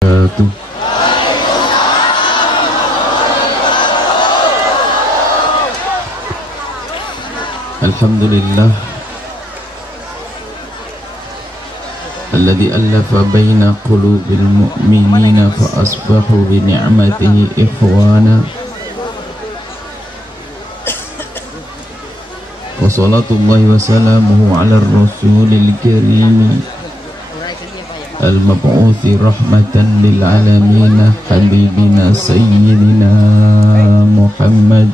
wabarakatuh. Alhamdulillah alladzi allafa baina qulubil mu'minina fa asbahu bi ni'matihi ikhwana. Wa salatullahi wa salamuhu ala rasulil karim al-mab'uthi rahmatan lil alamin habibina sayyidina Muhammad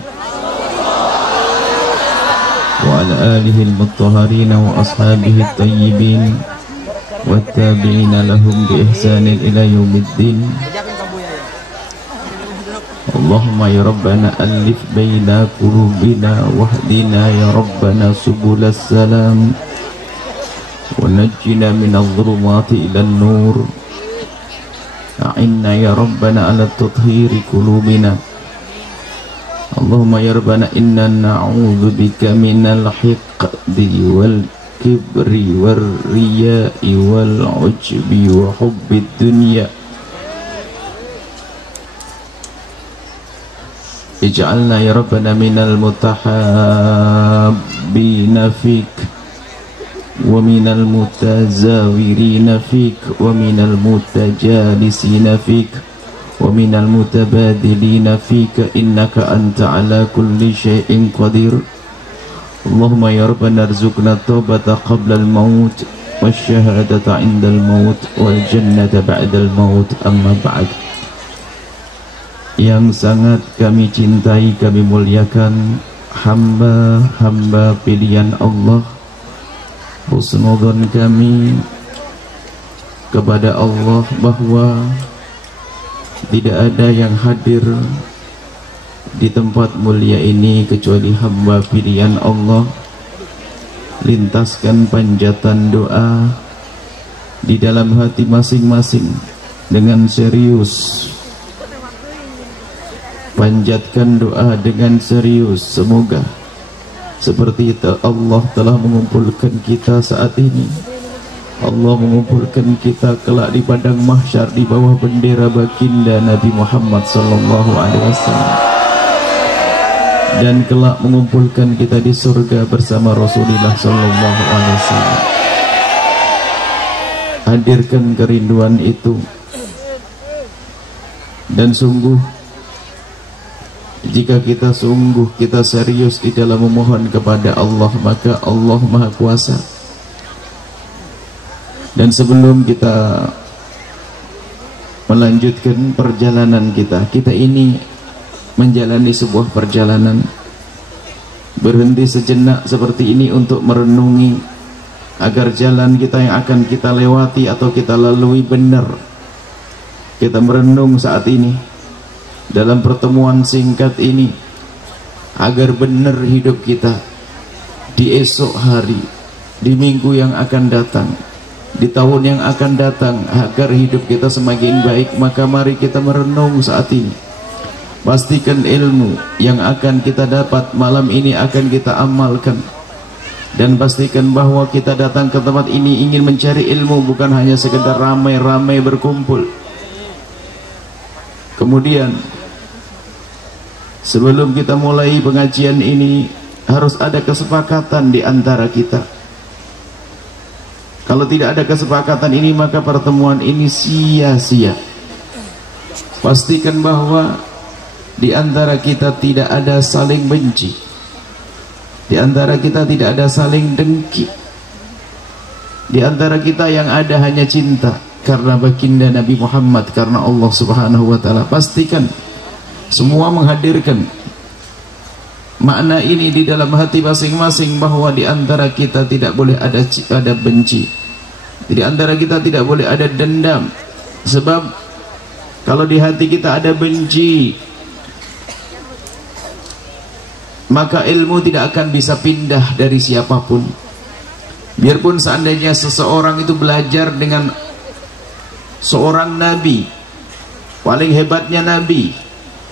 wa ala alihi al-mutahharin wa ashabihi at-tayyibin wa tabi'ina lahum bi ihsanin ila yaumiddin. Allahumma ya Rabbana alif baina qulubina wahdina ya Rabbana subulas salam wa najjina minadh dhulumati ilan nur. A'inna ya Rabbana ala tathhiri qulubina. Allahumma ya Rabbana inna na'udzu bika minal hiqdi wal kibri war riya'i wal ujbi wa hubbid dunya. Ij'alna ya Rabbana minal mutahabbina fik wa minal mutazawirina fik wa minal mutajalisina fik wa minal mutabadilina fika innaka anta ala kulli syai'in qadir. Allahumma ya Rabbana arzuqna taubata qabla al-maut wasyahadata 'inda al-maut wal jannata ba'da al-maut. Amma ba'd. Yang sangat kami cintai, kami muliakan hamba-hamba pilihan Allah, husnudzon kami kepada Allah bahwa tidak ada yang hadir di tempat mulia ini kecuali hamba pilihan Allah. Lintaskan panjatan doa di dalam hati masing-masing dengan serius. Panjatkan doa dengan serius. Semoga seperti itu Allah telah mengumpulkan kita saat ini, Allah mengumpulkan kita kelak di padang mahsyar di bawah bendera baginda Nabi Muhammad sallallahu alaihi wasallam, dan kelak mengumpulkan kita di surga bersama Rasulullah sallallahu alaihi wasallam. Hadirkan kerinduan itu, dan sungguh jika kita serius di dalam memohon kepada Allah, maka Allah Maha Kuasa. Dan sebelum kita melanjutkan perjalanan kita ini menjalani sebuah perjalanan, berhenti sejenak seperti ini untuk merenungi agar jalan kita yang akan kita lewati atau kita lalui benar. Kita merenung saat ini dalam pertemuan singkat ini agar benar hidup kita di esok hari, di minggu yang akan datang, di tahun yang akan datang, agar hidup kita semakin baik. Maka mari kita merenung saat ini. Pastikan ilmu yang akan kita dapat malam ini akan kita amalkan, dan pastikan bahwa kita datang ke tempat ini ingin mencari ilmu, bukan hanya sekedar ramai-ramai berkumpul. Kemudian sebelum kita mulai pengajian ini harus ada kesepakatan di antara kita. Kalau tidak ada kesepakatan ini, maka pertemuan ini sia-sia. Pastikan bahwa di antara kita tidak ada saling benci, di antara kita tidak ada saling dengki, di antara kita yang ada hanya cinta karena baginda Nabi Muhammad, karena Allah Subhanahu wa taala. Pastikan semua menghadirkan makna ini di dalam hati masing-masing, bahwa di antara kita tidak boleh ada benci, di antara kita tidak boleh ada dendam. Sebab kalau di hati kita ada benci, maka ilmu tidak akan bisa pindah dari siapapun. Biarpun seandainya seseorang itu belajar dengan seorang nabi, paling hebatnya nabi,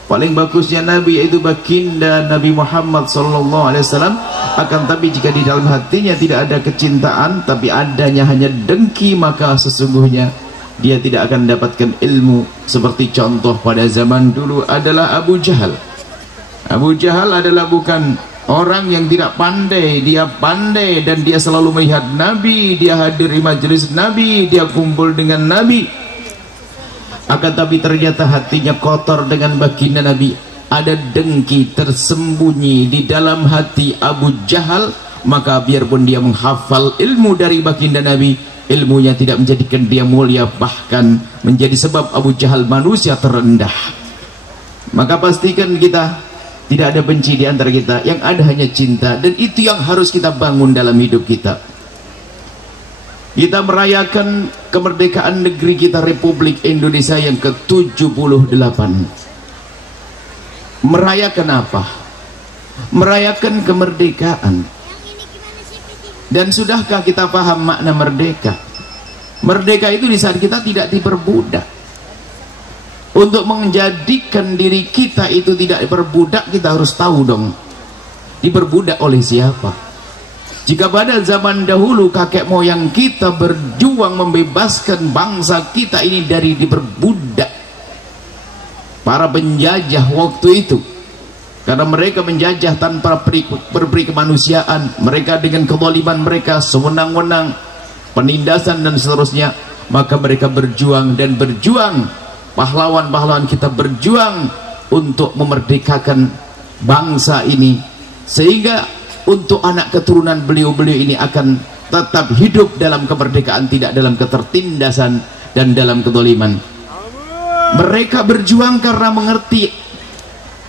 paling bagusnya nabi, yaitu baginda Nabi Muhammad sallallahu alaihi wasallam, akan tapi jika di dalam hatinya tidak ada kecintaan, tapi adanya hanya dengki, maka sesungguhnya dia tidak akan mendapatkan ilmu. Seperti contoh pada zaman dulu adalah Abu Jahal. Abu Jahal adalah bukan orang yang tidak pandai, dia pandai dan dia selalu melihat Nabi, dia hadir di majelis Nabi, dia kumpul dengan Nabi. Akan tapi ternyata hatinya kotor dengan baginda Nabi. Ada dengki tersembunyi di dalam hati Abu Jahal, maka biarpun dia menghafal ilmu dari baginda Nabi, ilmunya tidak menjadikan dia mulia, bahkan menjadi sebab Abu Jahal manusia terendah. Maka pastikan kita tidak ada benci di antara kita, yang ada hanya cinta, dan itu yang harus kita bangun dalam hidup kita. Kita merayakan kemerdekaan negeri kita, Republik Indonesia yang ke-78. Merayakan apa? Merayakan kemerdekaan. Dan sudahkah kita paham makna merdeka? Merdeka itu di saat kita tidak diperbudak. Untuk menjadikan diri kita itu tidak diperbudak, kita harus tahu dong, diperbudak oleh siapa. Jika pada zaman dahulu kakek moyang kita berjuang membebaskan bangsa kita ini dari diperbudak para penjajah waktu itu, karena mereka menjajah tanpa berperi kemanusiaan, mereka dengan kezaliman mereka, sewenang-wenang, penindasan dan seterusnya, maka mereka berjuang dan berjuang. Pahlawan-pahlawan kita berjuang untuk memerdekakan bangsa ini, sehingga untuk anak keturunan beliau-beliau ini akan tetap hidup dalam kemerdekaan, tidak dalam ketertindasan dan dalam kezaliman. Mereka berjuang karena mengerti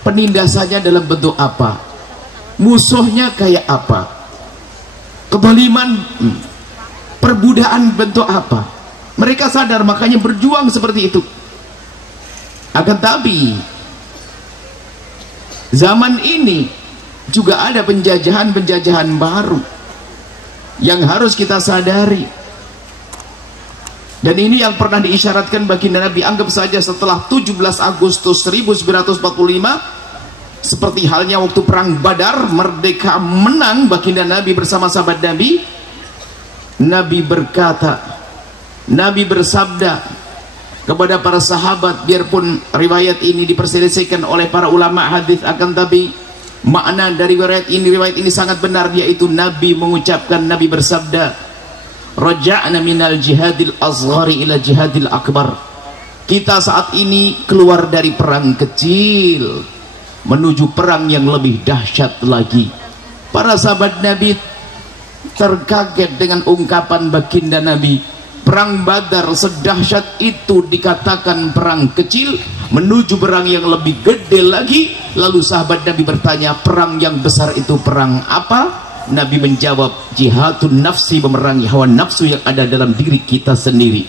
penindasannya dalam bentuk apa, musuhnya kayak apa, kezaliman, perbudakan bentuk apa. Mereka sadar, makanya berjuang seperti itu. Akan tapi zaman ini juga ada penjajahan-penjajahan baru yang harus kita sadari. Dan ini yang pernah diisyaratkan baginda Nabi. Anggap saja setelah 17 Agustus 1945, seperti halnya waktu perang Badar, merdeka menang, baginda Nabi bersama sahabat Nabi, Nabi berkata, Nabi bersabda kepada para sahabat, biarpun riwayat ini diperselisihkan oleh para ulama hadis, akan tapi makna dari riwayat ini sangat benar, yaitu Nabi mengucapkan, Nabi bersabda, raja'na minal jihadil asghari ila jihadil akbar. Kita saat ini keluar dari perang kecil menuju perang yang lebih dahsyat lagi. Para sahabat Nabi terkaget dengan ungkapan baginda Nabi, perang Badar sedahsyat itu dikatakan perang kecil menuju perang yang lebih gede lagi. Lalu sahabat Nabi bertanya, perang yang besar itu perang apa? Nabi menjawab, jihadun nafsi, memerangi hawa nafsu yang ada dalam diri kita sendiri.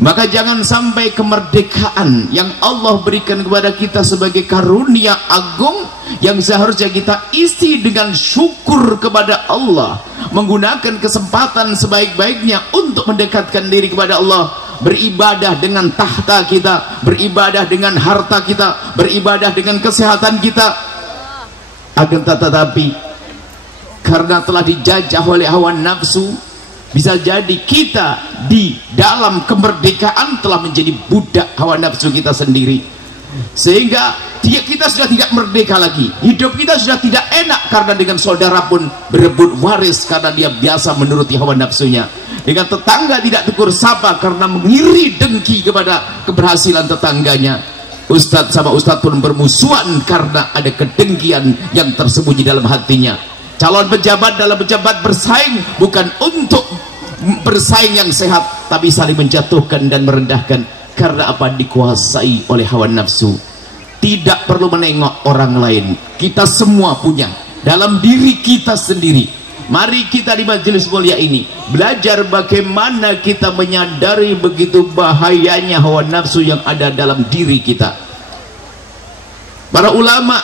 Maka jangan sampai kemerdekaan yang Allah berikan kepada kita sebagai karunia agung, yang seharusnya kita isi dengan syukur kepada Allah, menggunakan kesempatan sebaik-baiknya untuk mendekatkan diri kepada Allah, beribadah dengan tahta kita, beribadah dengan harta kita, beribadah dengan kesehatan kita. Akan tetapi karena telah dijajah oleh hawa nafsu, bisa jadi kita di dalam kemerdekaan telah menjadi budak hawa nafsu kita sendiri, sehingga kita sudah tidak merdeka lagi. Hidup kita sudah tidak enak karena dengan saudara pun berebut waris karena dia biasa menuruti hawa nafsunya. Dengan tetangga tidak tegur sapa karena mengiri dengki kepada keberhasilan tetangganya. Ustadz sama ustadz pun bermusuhan karena ada kedengkian yang tersembunyi dalam hatinya. Calon pejabat dalam pejabat bersaing bukan untuk bersaing yang sehat, tapi saling menjatuhkan dan merendahkan. Karena apa? Dikuasai oleh hawa nafsu. Tidak perlu menengok orang lain, kita semua punya dalam diri kita sendiri. Mari kita di majelis mulia ini belajar bagaimana kita menyadari begitu bahayanya hawa nafsu yang ada dalam diri kita. Para ulama,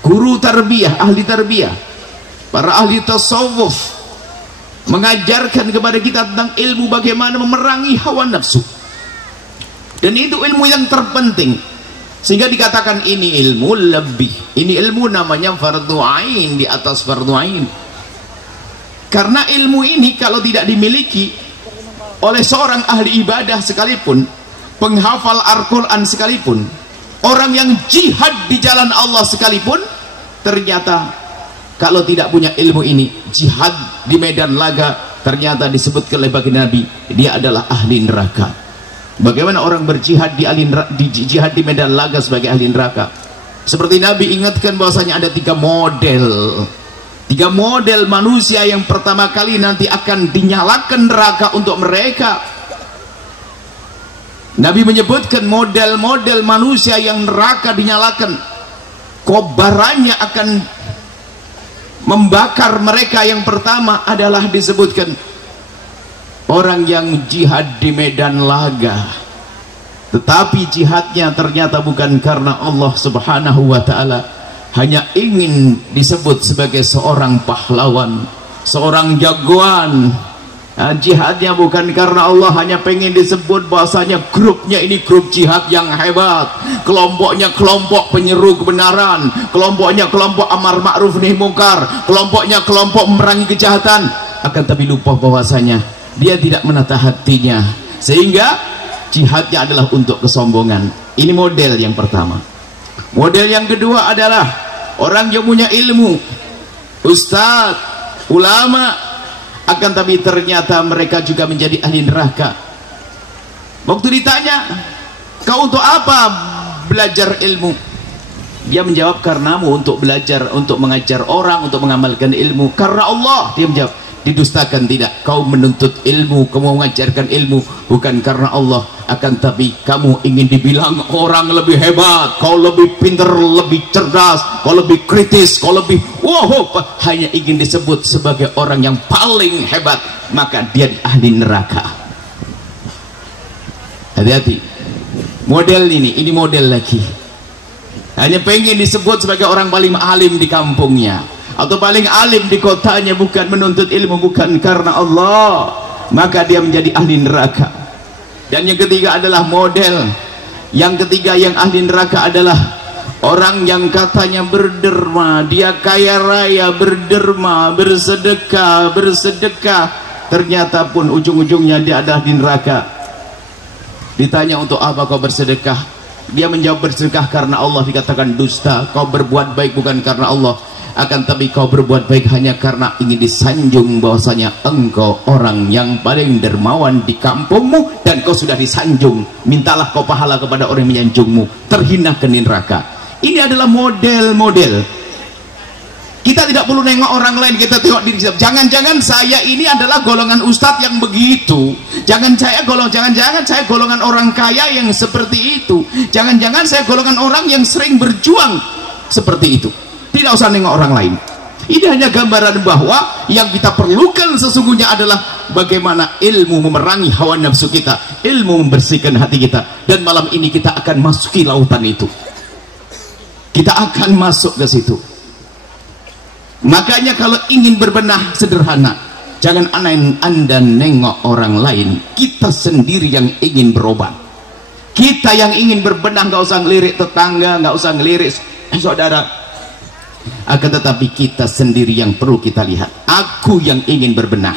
guru tarbiyah, ahli tarbiyah, para ahli tasawuf mengajarkan kepada kita tentang ilmu bagaimana memerangi hawa nafsu. Dan itu ilmu yang terpenting, sehingga dikatakan ini ilmu lebih, ini ilmu namanya fardu ain di atas fardu ain. Karena ilmu ini kalau tidak dimiliki, oleh seorang ahli ibadah sekalipun, penghafal Al-Quran sekalipun, orang yang jihad di jalan Allah sekalipun, ternyata kalau tidak punya ilmu ini, jihad di medan laga, ternyata disebut oleh baginda Nabi, dia adalah ahli neraka. Bagaimana orang berjihad jihad di medan laga sebagai ahli neraka? Seperti Nabi ingatkan bahwasanya ada tiga model manusia yang pertama kali nanti akan dinyalakan neraka untuk mereka. Nabi menyebutkan model-model manusia yang neraka dinyalakan, kobarannya akan membakar mereka. Yang pertama adalah disebutkan orang yang jihad di medan laga, tetapi jihadnya ternyata bukan karena Allah Subhanahu wa ta'ala, hanya ingin disebut sebagai seorang pahlawan, seorang jagoan. Jihadnya bukan karena Allah, hanya pengen disebut bahasanya grupnya ini grup jihad yang hebat, kelompoknya kelompok penyeru kebenaran, kelompoknya kelompok amar ma'ruf nahi mungkar, kelompoknya kelompok memerangi kejahatan. Akan tapi lupa bahwasanya dia tidak menata hatinya, sehingga jihadnya adalah untuk kesombongan. Ini model yang pertama. Model yang kedua adalah orang yang punya ilmu, ustadz, ulama, akan tapi ternyata mereka juga menjadi ahli neraka. Waktu ditanya, kau untuk apa belajar ilmu? Dia menjawab, karenamu, untuk belajar, untuk mengajar orang, untuk mengamalkan ilmu. Karena Allah. Dia menjawab, didustakan tidak, kau menuntut ilmu, kamu mengajarkan ilmu bukan karena Allah, akan tapi kamu ingin dibilang orang lebih hebat, kau lebih pintar, lebih cerdas, kau lebih kritis, kau lebih hanya ingin disebut sebagai orang yang paling hebat, maka dia ahli neraka. Hati-hati model ini model lagi, hanya pengen disebut sebagai orang paling alim di kampungnya atau paling alim di kotanya, bukan menuntut ilmu, bukan karena Allah, maka dia menjadi ahli neraka. Dan yang ketiga adalah model yang ketiga yang ahli neraka adalah orang yang katanya berderma, dia kaya raya, berderma, bersedekah, ternyata pun ujung-ujungnya dia adalah di neraka. Ditanya, untuk apa kau bersedekah? Dia menjawab, bersedekah karena Allah. Dikatakan dusta, kau berbuat baik bukan karena Allah, akan tapi kau berbuat baik hanya karena ingin disanjung bahwasanya engkau orang yang paling dermawan di kampungmu, dan kau sudah disanjung, mintalah kau pahala kepada orang yang menyanjungmu, terhina ke neraka. Ini adalah model-model. Kita tidak perlu nengok orang lain, kita tengok diri kita. Jangan-jangan saya ini adalah golongan ustadz yang begitu, jangan-jangan saya golongan orang kaya yang seperti itu, jangan-jangan saya golongan orang yang sering berjuang seperti itu. Tidak usah nengok orang lain. Ini hanya gambaran bahwa yang kita perlukan sesungguhnya adalah bagaimana ilmu memerangi hawa nafsu kita, ilmu membersihkan hati kita. Dan malam ini kita akan masuki lautan itu, kita akan masuk ke situ. Makanya kalau ingin berbenah sederhana, jangan anda nengok orang lain, kita sendiri yang ingin berobat. Kita yang ingin berbenah, nggak usah ngelirik tetangga, nggak usah ngelirik saudara, akan tetapi kita sendiri yang perlu kita lihat. Aku yang ingin berbenah.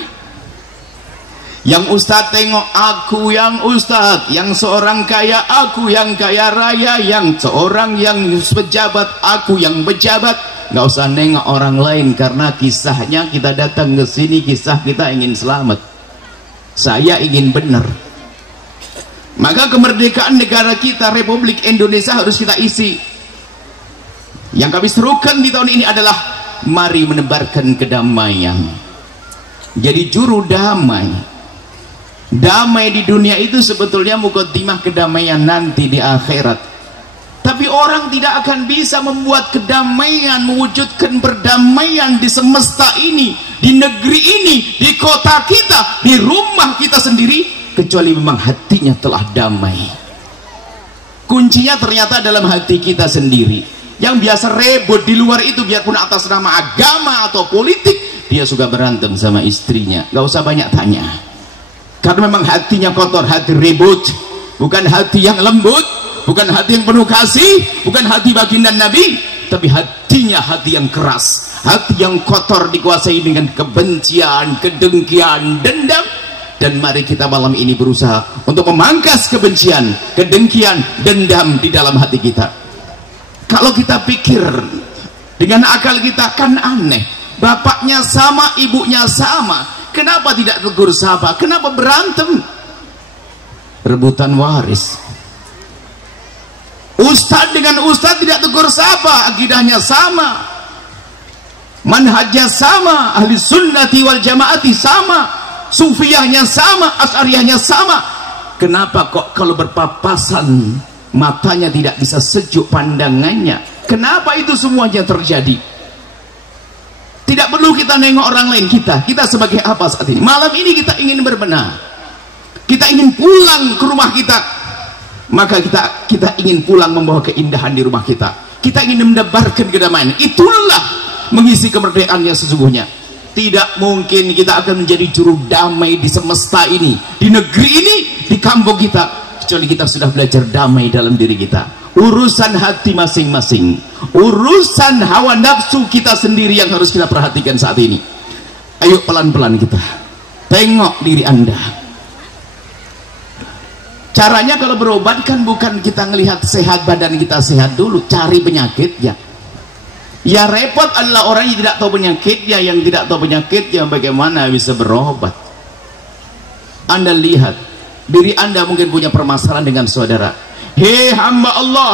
Yang ustadz tengok, aku yang ustadz. Yang seorang kaya, aku yang kaya raya. Yang seorang yang pejabat, aku yang pejabat. Nggak usah nengok orang lain, karena kisahnya kita datang ke sini, kisah kita ingin selamat. Saya ingin benar. Maka kemerdekaan negara kita, Republik Indonesia, harus kita isi. Yang kami serukan di tahun ini adalah mari menebarkan kedamaian, jadi juru damai. Damai di dunia itu sebetulnya mukaddimah kedamaian nanti di akhirat. Tapi orang tidak akan bisa membuat kedamaian, mewujudkan perdamaian di semesta ini, di negeri ini, di kota kita, di rumah kita sendiri, kecuali memang hatinya telah damai. Kuncinya ternyata dalam hati kita sendiri. Yang biasa rebut di luar itu, biarpun atas nama agama atau politik, dia suka berantem sama istrinya, gak usah banyak tanya, karena memang hatinya kotor. Hati ribut, bukan hati yang lembut, bukan hati yang penuh kasih, bukan hati baginda Nabi, tapi hatinya hati yang keras, hati yang kotor, dikuasai dengan kebencian, kedengkian, dendam. Dan mari kita malam ini berusaha untuk memangkas kebencian, kedengkian, dendam di dalam hati kita. Kalau kita pikir dengan akal kita, kan aneh, bapaknya sama, ibunya sama, kenapa tidak tegur sapa, kenapa berantem? Rebutan waris. Ustadz dengan ustadz tidak tegur sapa, akidahnya sama, manhajnya sama, ahli sunnati wal jamaati sama, sufiyahnya sama, asyariyahnya sama. Kenapa kok kalau berpapasan matanya tidak bisa sejuk pandangannya? Kenapa itu semuanya terjadi? Tidak perlu kita nengok orang lain, kita sebagai apa saat ini? Malam ini kita ingin berbenah, kita ingin pulang ke rumah kita. Maka kita ingin pulang membawa keindahan di rumah kita. Kita ingin mendebarkan kedamaian. Itulah mengisi kemerdekaan yang sesungguhnya. Tidak mungkin kita akan menjadi juru damai di semesta ini, di negeri ini, di kampung kita, kecuali kita sudah belajar damai dalam diri kita. Urusan hati masing-masing, urusan hawa nafsu kita sendiri yang harus kita perhatikan saat ini. Ayo pelan-pelan kita tengok diri Anda. Caranya kalau berobat kan bukan kita ngelihat sehat, badan kita sehat dulu, cari penyakitnya. Ya repot adalah orang yang tidak tahu penyakitnya. Yang tidak tahu penyakitnya bagaimana bisa berobat? Anda lihat diri Anda mungkin punya permasalahan dengan saudara. Hei hamba Allah,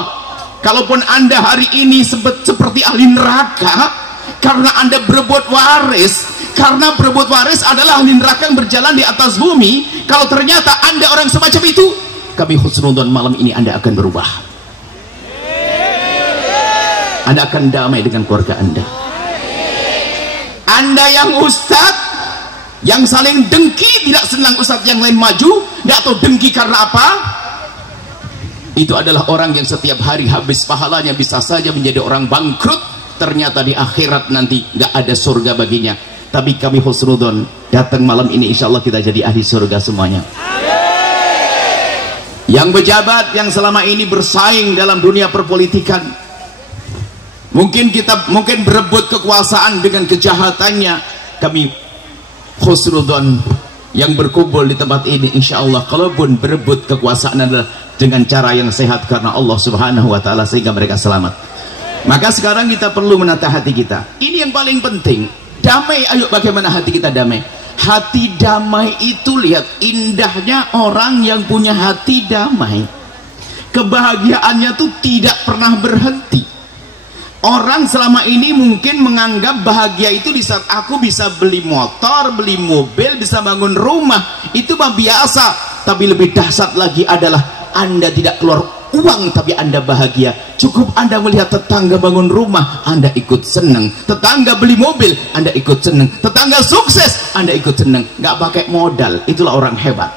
kalaupun Anda hari ini seperti ahli neraka karena Anda berebut waris, karena berebut waris adalah ahli neraka yang berjalan di atas bumi. Kalau ternyata Anda orang semacam itu, kami husnudzon malam ini Anda akan berubah. Anda akan damai dengan keluarga Anda. Anda yang ustadz, yang saling dengki, tidak senang ustadz yang lain maju, tidak tahu dengki karena apa? Itu adalah orang yang setiap hari habis pahalanya, bisa saja menjadi orang bangkrut. Ternyata di akhirat nanti nggak ada surga baginya. Tapi kami husnudzon, datang malam ini insya Allah kita jadi ahli surga semuanya. Yang pejabat yang selama ini bersaing dalam dunia perpolitikan, mungkin berebut kekuasaan dengan kejahatannya, kami husnudzon yang berkumpul di tempat ini insya Allah, kalaupun berebut kekuasaan adalah dengan cara yang sehat karena Allah subhanahu wa ta'ala, sehingga mereka selamat. Maka sekarang kita perlu menata hati kita. Ini yang paling penting, damai. Ayo bagaimana hati kita damai? Hati damai itu, lihat indahnya orang yang punya hati damai. Kebahagiaannya tuh tidak pernah berhenti. Orang selama ini mungkin menganggap bahagia itu di saat aku bisa beli motor, beli mobil, bisa bangun rumah, itu mah biasa. Tapi lebih dahsyat lagi adalah Anda tidak keluar uang tapi Anda bahagia. Cukup Anda melihat tetangga bangun rumah, Anda ikut senang. Tetangga beli mobil, Anda ikut senang. Tetangga sukses, Anda ikut senang. Nggak pakai modal, itulah orang hebat.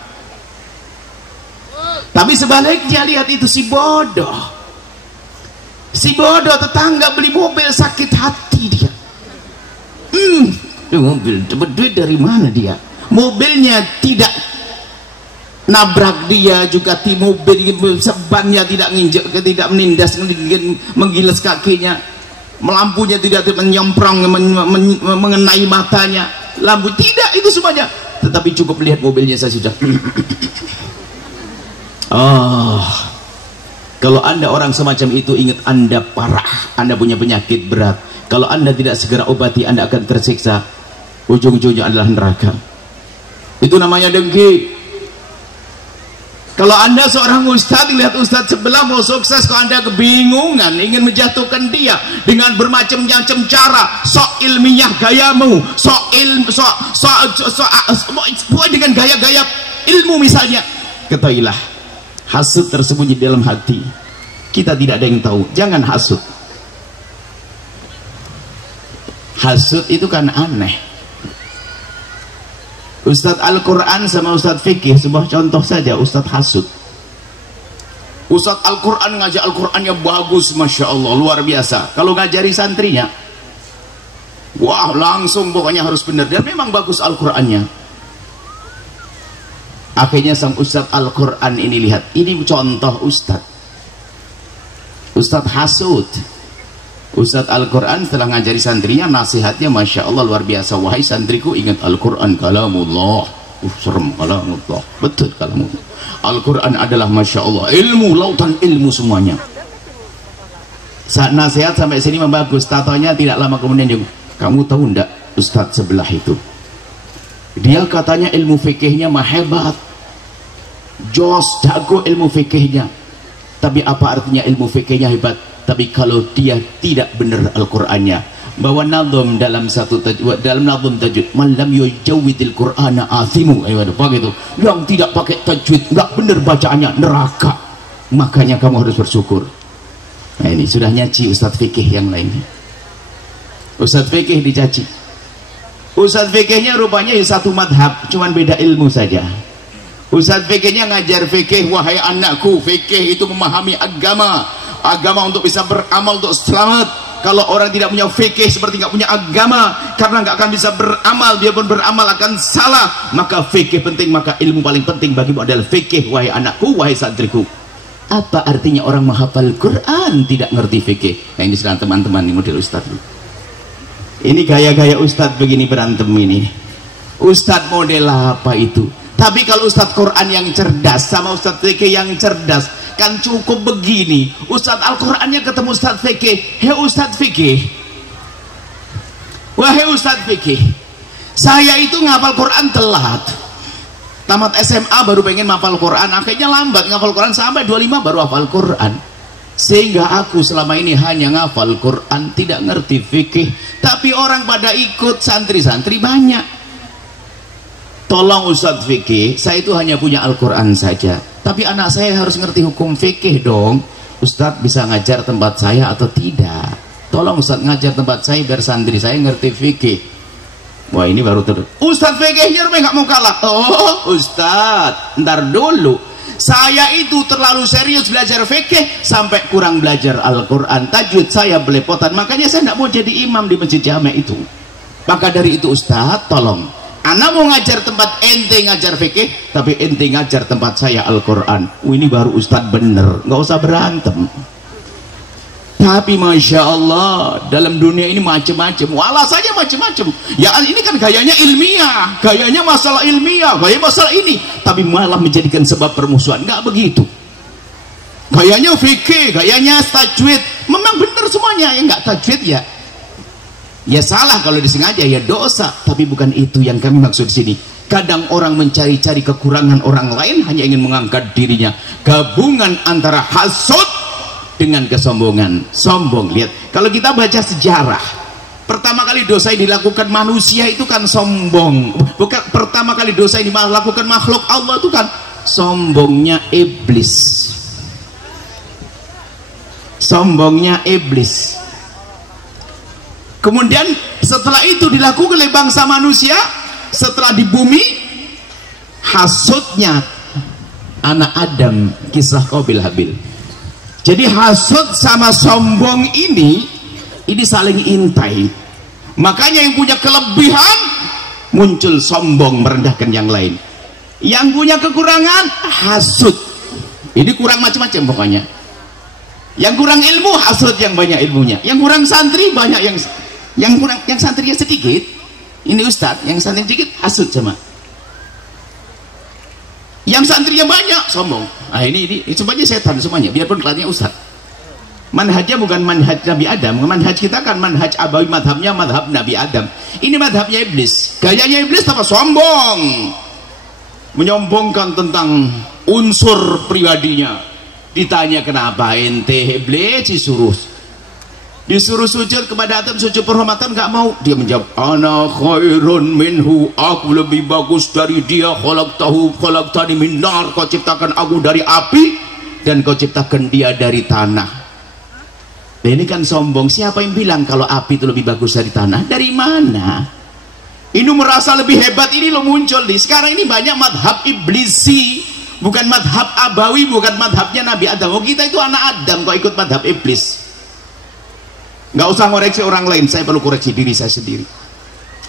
Tapi sebaliknya lihat itu si bodoh. Si bodoh tetangga beli mobil, sakit hati dia. Mobil dapat duit dari mana dia? Mobilnya tidak nabrak dia, juga di mobil sebannya tidak nginjek, tidak menindas, menggiles kakinya, lampunya tidak menyemprong mengenai matanya, lampu tidak, itu semuanya. Tetapi cukup lihat mobilnya saya sudah kalau Anda orang semacam itu, ingat Anda parah, Anda punya penyakit berat. Kalau Anda tidak segera obati, Anda akan tersiksa, ujung-ujungnya adalah neraka. Itu namanya dengki. Kalau Anda seorang ustadz, lihat ustadz sebelah mau sukses, kalau Anda kebingungan ingin menjatuhkan dia dengan bermacam-macam cara, sok ilmiah gayamu, dengan gaya-gaya ilmu misalnya, ketahuilah hasud tersembunyi dalam hati. Kita tidak ada yang tahu. Jangan hasud. Hasud itu kan aneh. Ustadz Al-Quran sama Ustadz Fikih, sebuah contoh saja. Ustadz hasud. Ustadz Al-Quran ngajak Al-Qurannya bagus, Masya Allah, luar biasa. Kalau ngajari santrinya, wah langsung pokoknya harus benar. Dan memang bagus Al-Qurannya. Akhirnya sang Ustadz Al-Quran ini, lihat, ini contoh Ustadz. Ustadz hasud. Ustadz Al-Quran setelah ngajari santrinya, nasihatnya Masya Allah luar biasa. Wahai santriku, ingat Al-Quran kalamullah. Serem kalamullah. Betul kalamullah. Al-Quran adalah Masya Allah ilmu, lautan ilmu semuanya. Saat nasihat sampai sini membagus, tatonya tidak lama kemudian dia, kamu tahu ndak Ustadz sebelah itu, dia katanya ilmu fikihnya mah hebat, jos, jago ilmu fikihnya. Tapi apa artinya ilmu fikihnya hebat tapi kalau dia tidak benar Al-Qur'annya? Bahwa nazam dalam satu dalam nazam tajwid, man lam yujawwidil Qur'ana athimu, begitu. Yang tidak pakai tajwid, enggak benar bacaannya, neraka. Makanya kamu harus bersyukur. Nah, ini sudah nyaci ustadz fikih yang lainnya. Ustadz fikih dicaci. Ustadz fikihnya rupanya satu madhab, cuman beda ilmu saja. Ustadz fikihnya ngajar fikih, wahai anakku, fikih itu memahami agama. Agama untuk bisa beramal, untuk selamat. Kalau orang tidak punya fikih seperti nggak punya agama, karena nggak akan bisa beramal, biarpun beramal akan salah. Maka fikih penting, maka ilmu paling penting bagimu adalah fikih, wahai anakku, wahai santriku. Apa artinya orang menghafal Quran tidak ngerti fikih? Nah, ini sedang teman-teman ini model ustadz. Ini gaya-gaya ustadz begini berantem ini. Ustadz model apa itu? Tapi kalau ustadz Quran yang cerdas sama ustadz fikih yang cerdas, kan cukup begini. Ustadz Al-Qurannya ketemu ustadz fikih. Hei ustadz fikih, wahai ustadz fikih, saya itu ngapal Quran telat. Tamat SMA baru pengen ngapal Quran, akhirnya lambat ngapal Quran, sampai 25 baru hafal Quran. Sehingga aku selama ini hanya ngafal Quran, tidak ngerti fikih. Tapi orang pada ikut, santri-santri banyak. Tolong ustadz fikih, saya itu hanya punya Al-Quran saja, tapi anak saya harus ngerti hukum fikih dong. Ustadz bisa ngajar tempat saya atau tidak? Tolong ustadz ngajar tempat saya biar santri saya ngerti fikih. Wah, ini baru ustadz fikihnya nggak mau kalah. Oh ustadz, ntar dulu, saya itu terlalu serius belajar fikih sampai kurang belajar Al-Quran, tajwid saya belepotan, makanya saya nggak mau jadi imam di masjid jame itu. Maka dari itu ustadz, tolong, anak mau ngajar tempat ente ngajar fikih, tapi ente ngajar tempat saya Al-Quran. Ini baru ustadz bener, nggak usah berantem. Tapi Masya Allah, dalam dunia ini macam-macam, alasannya macam-macam. Ya ini kan gayanya ilmiah, gayanya masalah ilmiah, gaya masalah ini, tapi malah menjadikan sebab permusuhan. Nggak begitu. Gayanya fikih, gayanya tajwid, memang benar semuanya. Ya nggak tajwid ya salah, kalau disengaja ya dosa. Tapi bukan itu yang kami maksud di sini. Kadang orang mencari-cari kekurangan orang lain hanya ingin mengangkat dirinya. Gabungan antara hasud dengan kesombongan. Sombong. Lihat, kalau kita baca sejarah, pertama kali dosa yang dilakukan manusia itu kan sombong. Bukan pertama kali dosa yang dilakukan makhluk Allah itu kan sombongnya iblis. Sombongnya iblis. Kemudian setelah itu dilakukan oleh bangsa manusia, setelah di bumi, hasudnya anak Adam, kisah Qabil Habil. Jadi hasud sama sombong ini saling intai. Makanya yang punya kelebihan muncul sombong, merendahkan yang lain. Yang punya kekurangan hasud. Ini kurang macam-macam pokoknya. Yang kurang ilmu hasud yang banyak ilmunya. Yang kurang santri banyak yang kurang, yang santrinya sedikit. Ini ustadz, yang santri sedikit hasud sama. Yang santrinya banyak sombong. Nah, ini semuanya setan semuanya, biarpun kelihatannya ustadz. Manhajnya bukan manhaj Nabi Adam. Manhaj kita kan manhaj abawi, madhabnya madhab Nabi Adam. Ini madhabnya iblis. Gayanya iblis apa? Sombong, menyombongkan tentang unsur pribadinya. Ditanya kenapa ente iblis, disuruh sujud kepada Adam, sujud penghormatan nggak mau. Dia menjawab, ana khairun minhu, aku lebih bagus dari dia. Khalaqtani min nar, kau ciptakan aku dari api dan kau ciptakan dia dari tanah. Nah, ini kan sombong. Siapa yang bilang kalau api itu lebih bagus dari tanah? Dari mana? Ini merasa lebih hebat, ini lo muncul di sekarang ini banyak madhab iblisi, bukan madhab abawi, bukan madhabnya Nabi Adam. Oh, kita itu anak Adam kok ikut madhab iblis. Nggak usah ngoreksi orang lain, saya perlu koreksi diri saya sendiri.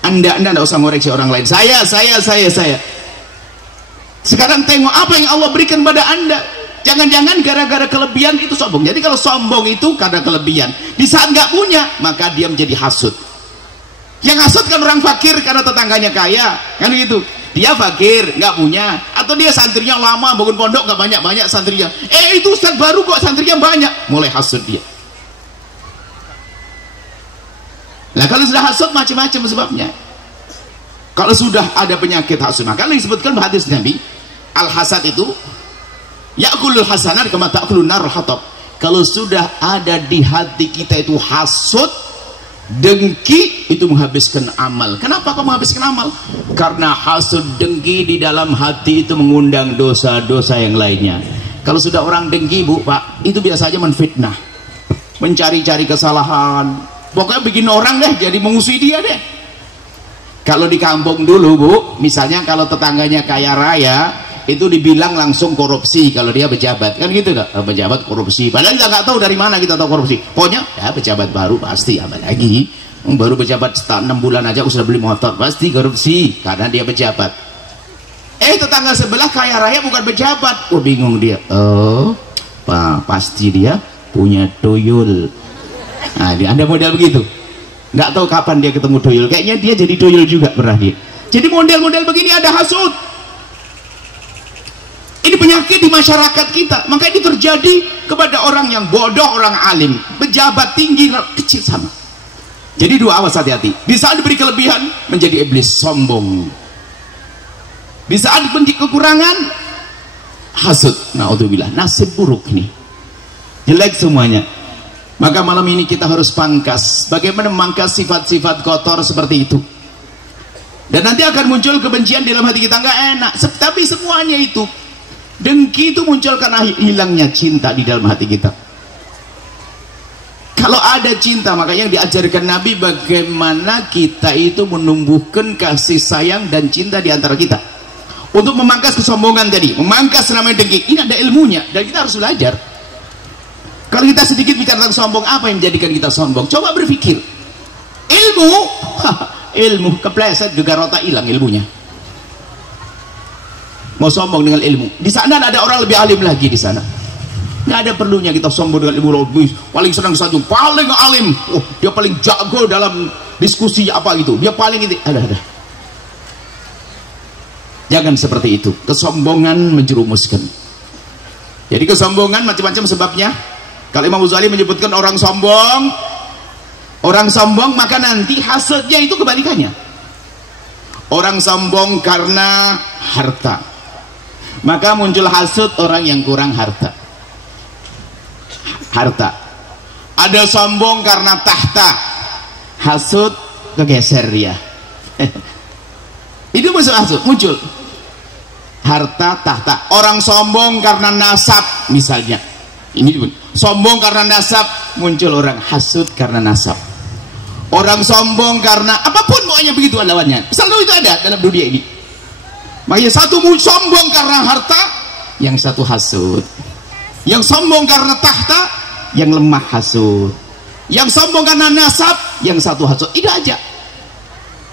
Anda nggak usah ngoreksi orang lain. Saya. Sekarang tengok apa yang Allah berikan pada Anda. Jangan-jangan gara-gara kelebihan itu sombong. Jadi kalau sombong itu karena kelebihan, di saat nggak punya maka dia menjadi hasud. Yang hasud kan orang fakir karena tetangganya kaya, kan gitu. Dia fakir, nggak punya, atau dia santrinya lama bangun pondok nggak banyak santrinya. Itu ustaz baru kok santrinya banyak, mulai hasud dia. Nah kalau sudah hasud macam-macam sebabnya. Kalau sudah ada penyakit hasud, maka disebutkan hadis Nabi, al hasad itu ya'kulul hasanat kama ta'kulun nar hatab. Kalau sudah ada di hati kita itu hasud, dengki, itu menghabiskan amal. Kenapa kok menghabiskan amal? Karena hasud, dengki di dalam hati itu mengundang dosa-dosa yang lainnya. Kalau sudah orang dengki, Bu, Pak, itu biasa aja menfitnah, mencari-cari kesalahan, pokoknya bikin orang deh jadi mengusui dia deh. Kalau di kampung dulu, Bu, misalnya kalau tetangganya kaya raya, itu dibilang langsung korupsi kalau dia pejabat, kan gitu gak? Pejabat korupsi, padahal kita nggak tahu dari mana kita tahu korupsi. Pokoknya ya pejabat baru pasti, apa lagi, baru pejabat 6 bulan aja sudah beli motor, pasti korupsi karena dia pejabat. Tetangga sebelah kaya raya bukan pejabat, bingung dia, pasti dia punya tuyul. Nah, ada model begitu, nggak tahu kapan dia ketemu tuyul, kayaknya dia jadi tuyul juga pernah dia. Jadi model-model begini ada hasud. Ini penyakit di masyarakat kita. Maka ini terjadi kepada orang yang bodoh, orang alim, pejabat tinggi, kecil sama. Jadi dua, awas, hati-hati. Di saat diberi kelebihan menjadi iblis, sombong. Di saat diberi kekurangan, hasud. Naudzubillah, nasib buruk ini, jelek semuanya. Maka malam ini kita harus pangkas. Bagaimana memangkas sifat-sifat kotor seperti itu. Dan nanti akan muncul kebencian di dalam hati kita, nggak enak. Tapi semuanya itu, dengki itu muncul karena hilangnya cinta di dalam hati kita. Kalau ada cinta, makanya yang diajarkan Nabi bagaimana kita itu menumbuhkan kasih sayang dan cinta di antara kita. Untuk memangkas kesombongan tadi, memangkas namanya dengki, ini ada ilmunya dan kita harus belajar. Kalau kita sedikit bicara tentang sombong, apa yang menjadikan kita sombong? Coba berpikir. Ilmu kepleset juga rota hilang ilmunya. Mau sombong dengan ilmu, di sana ada orang lebih alim lagi di sana. Nggak ada perlunya kita sombong dengan ilmu lebih paling senang saja, paling alim, dia paling jago dalam diskusi apa gitu, dia paling itu. Ada. Jangan seperti itu. Kesombongan menjerumuskan. Jadi kesombongan macam-macam sebabnya. Kalau Imam Ghazali menyebutkan orang sombong, maka nanti hasilnya itu kebalikannya. Orang sombong karena harta, maka muncul hasud orang yang kurang harta. Ada sombong karena tahta, hasud kegeser dia. Itu muncul harta, tahta. Orang sombong karena nasab misalnya, ini pun sombong karena nasab, muncul orang hasud karena nasab. Orang sombong karena apapun, pokoknya begitu lawannya. Selalu itu ada dalam dunia ini. Makanya satu sombong karena harta, yang satu hasud. Yang sombong karena tahta, yang lemah hasud. Yang sombong karena nasab, yang satu hasud. Itu aja.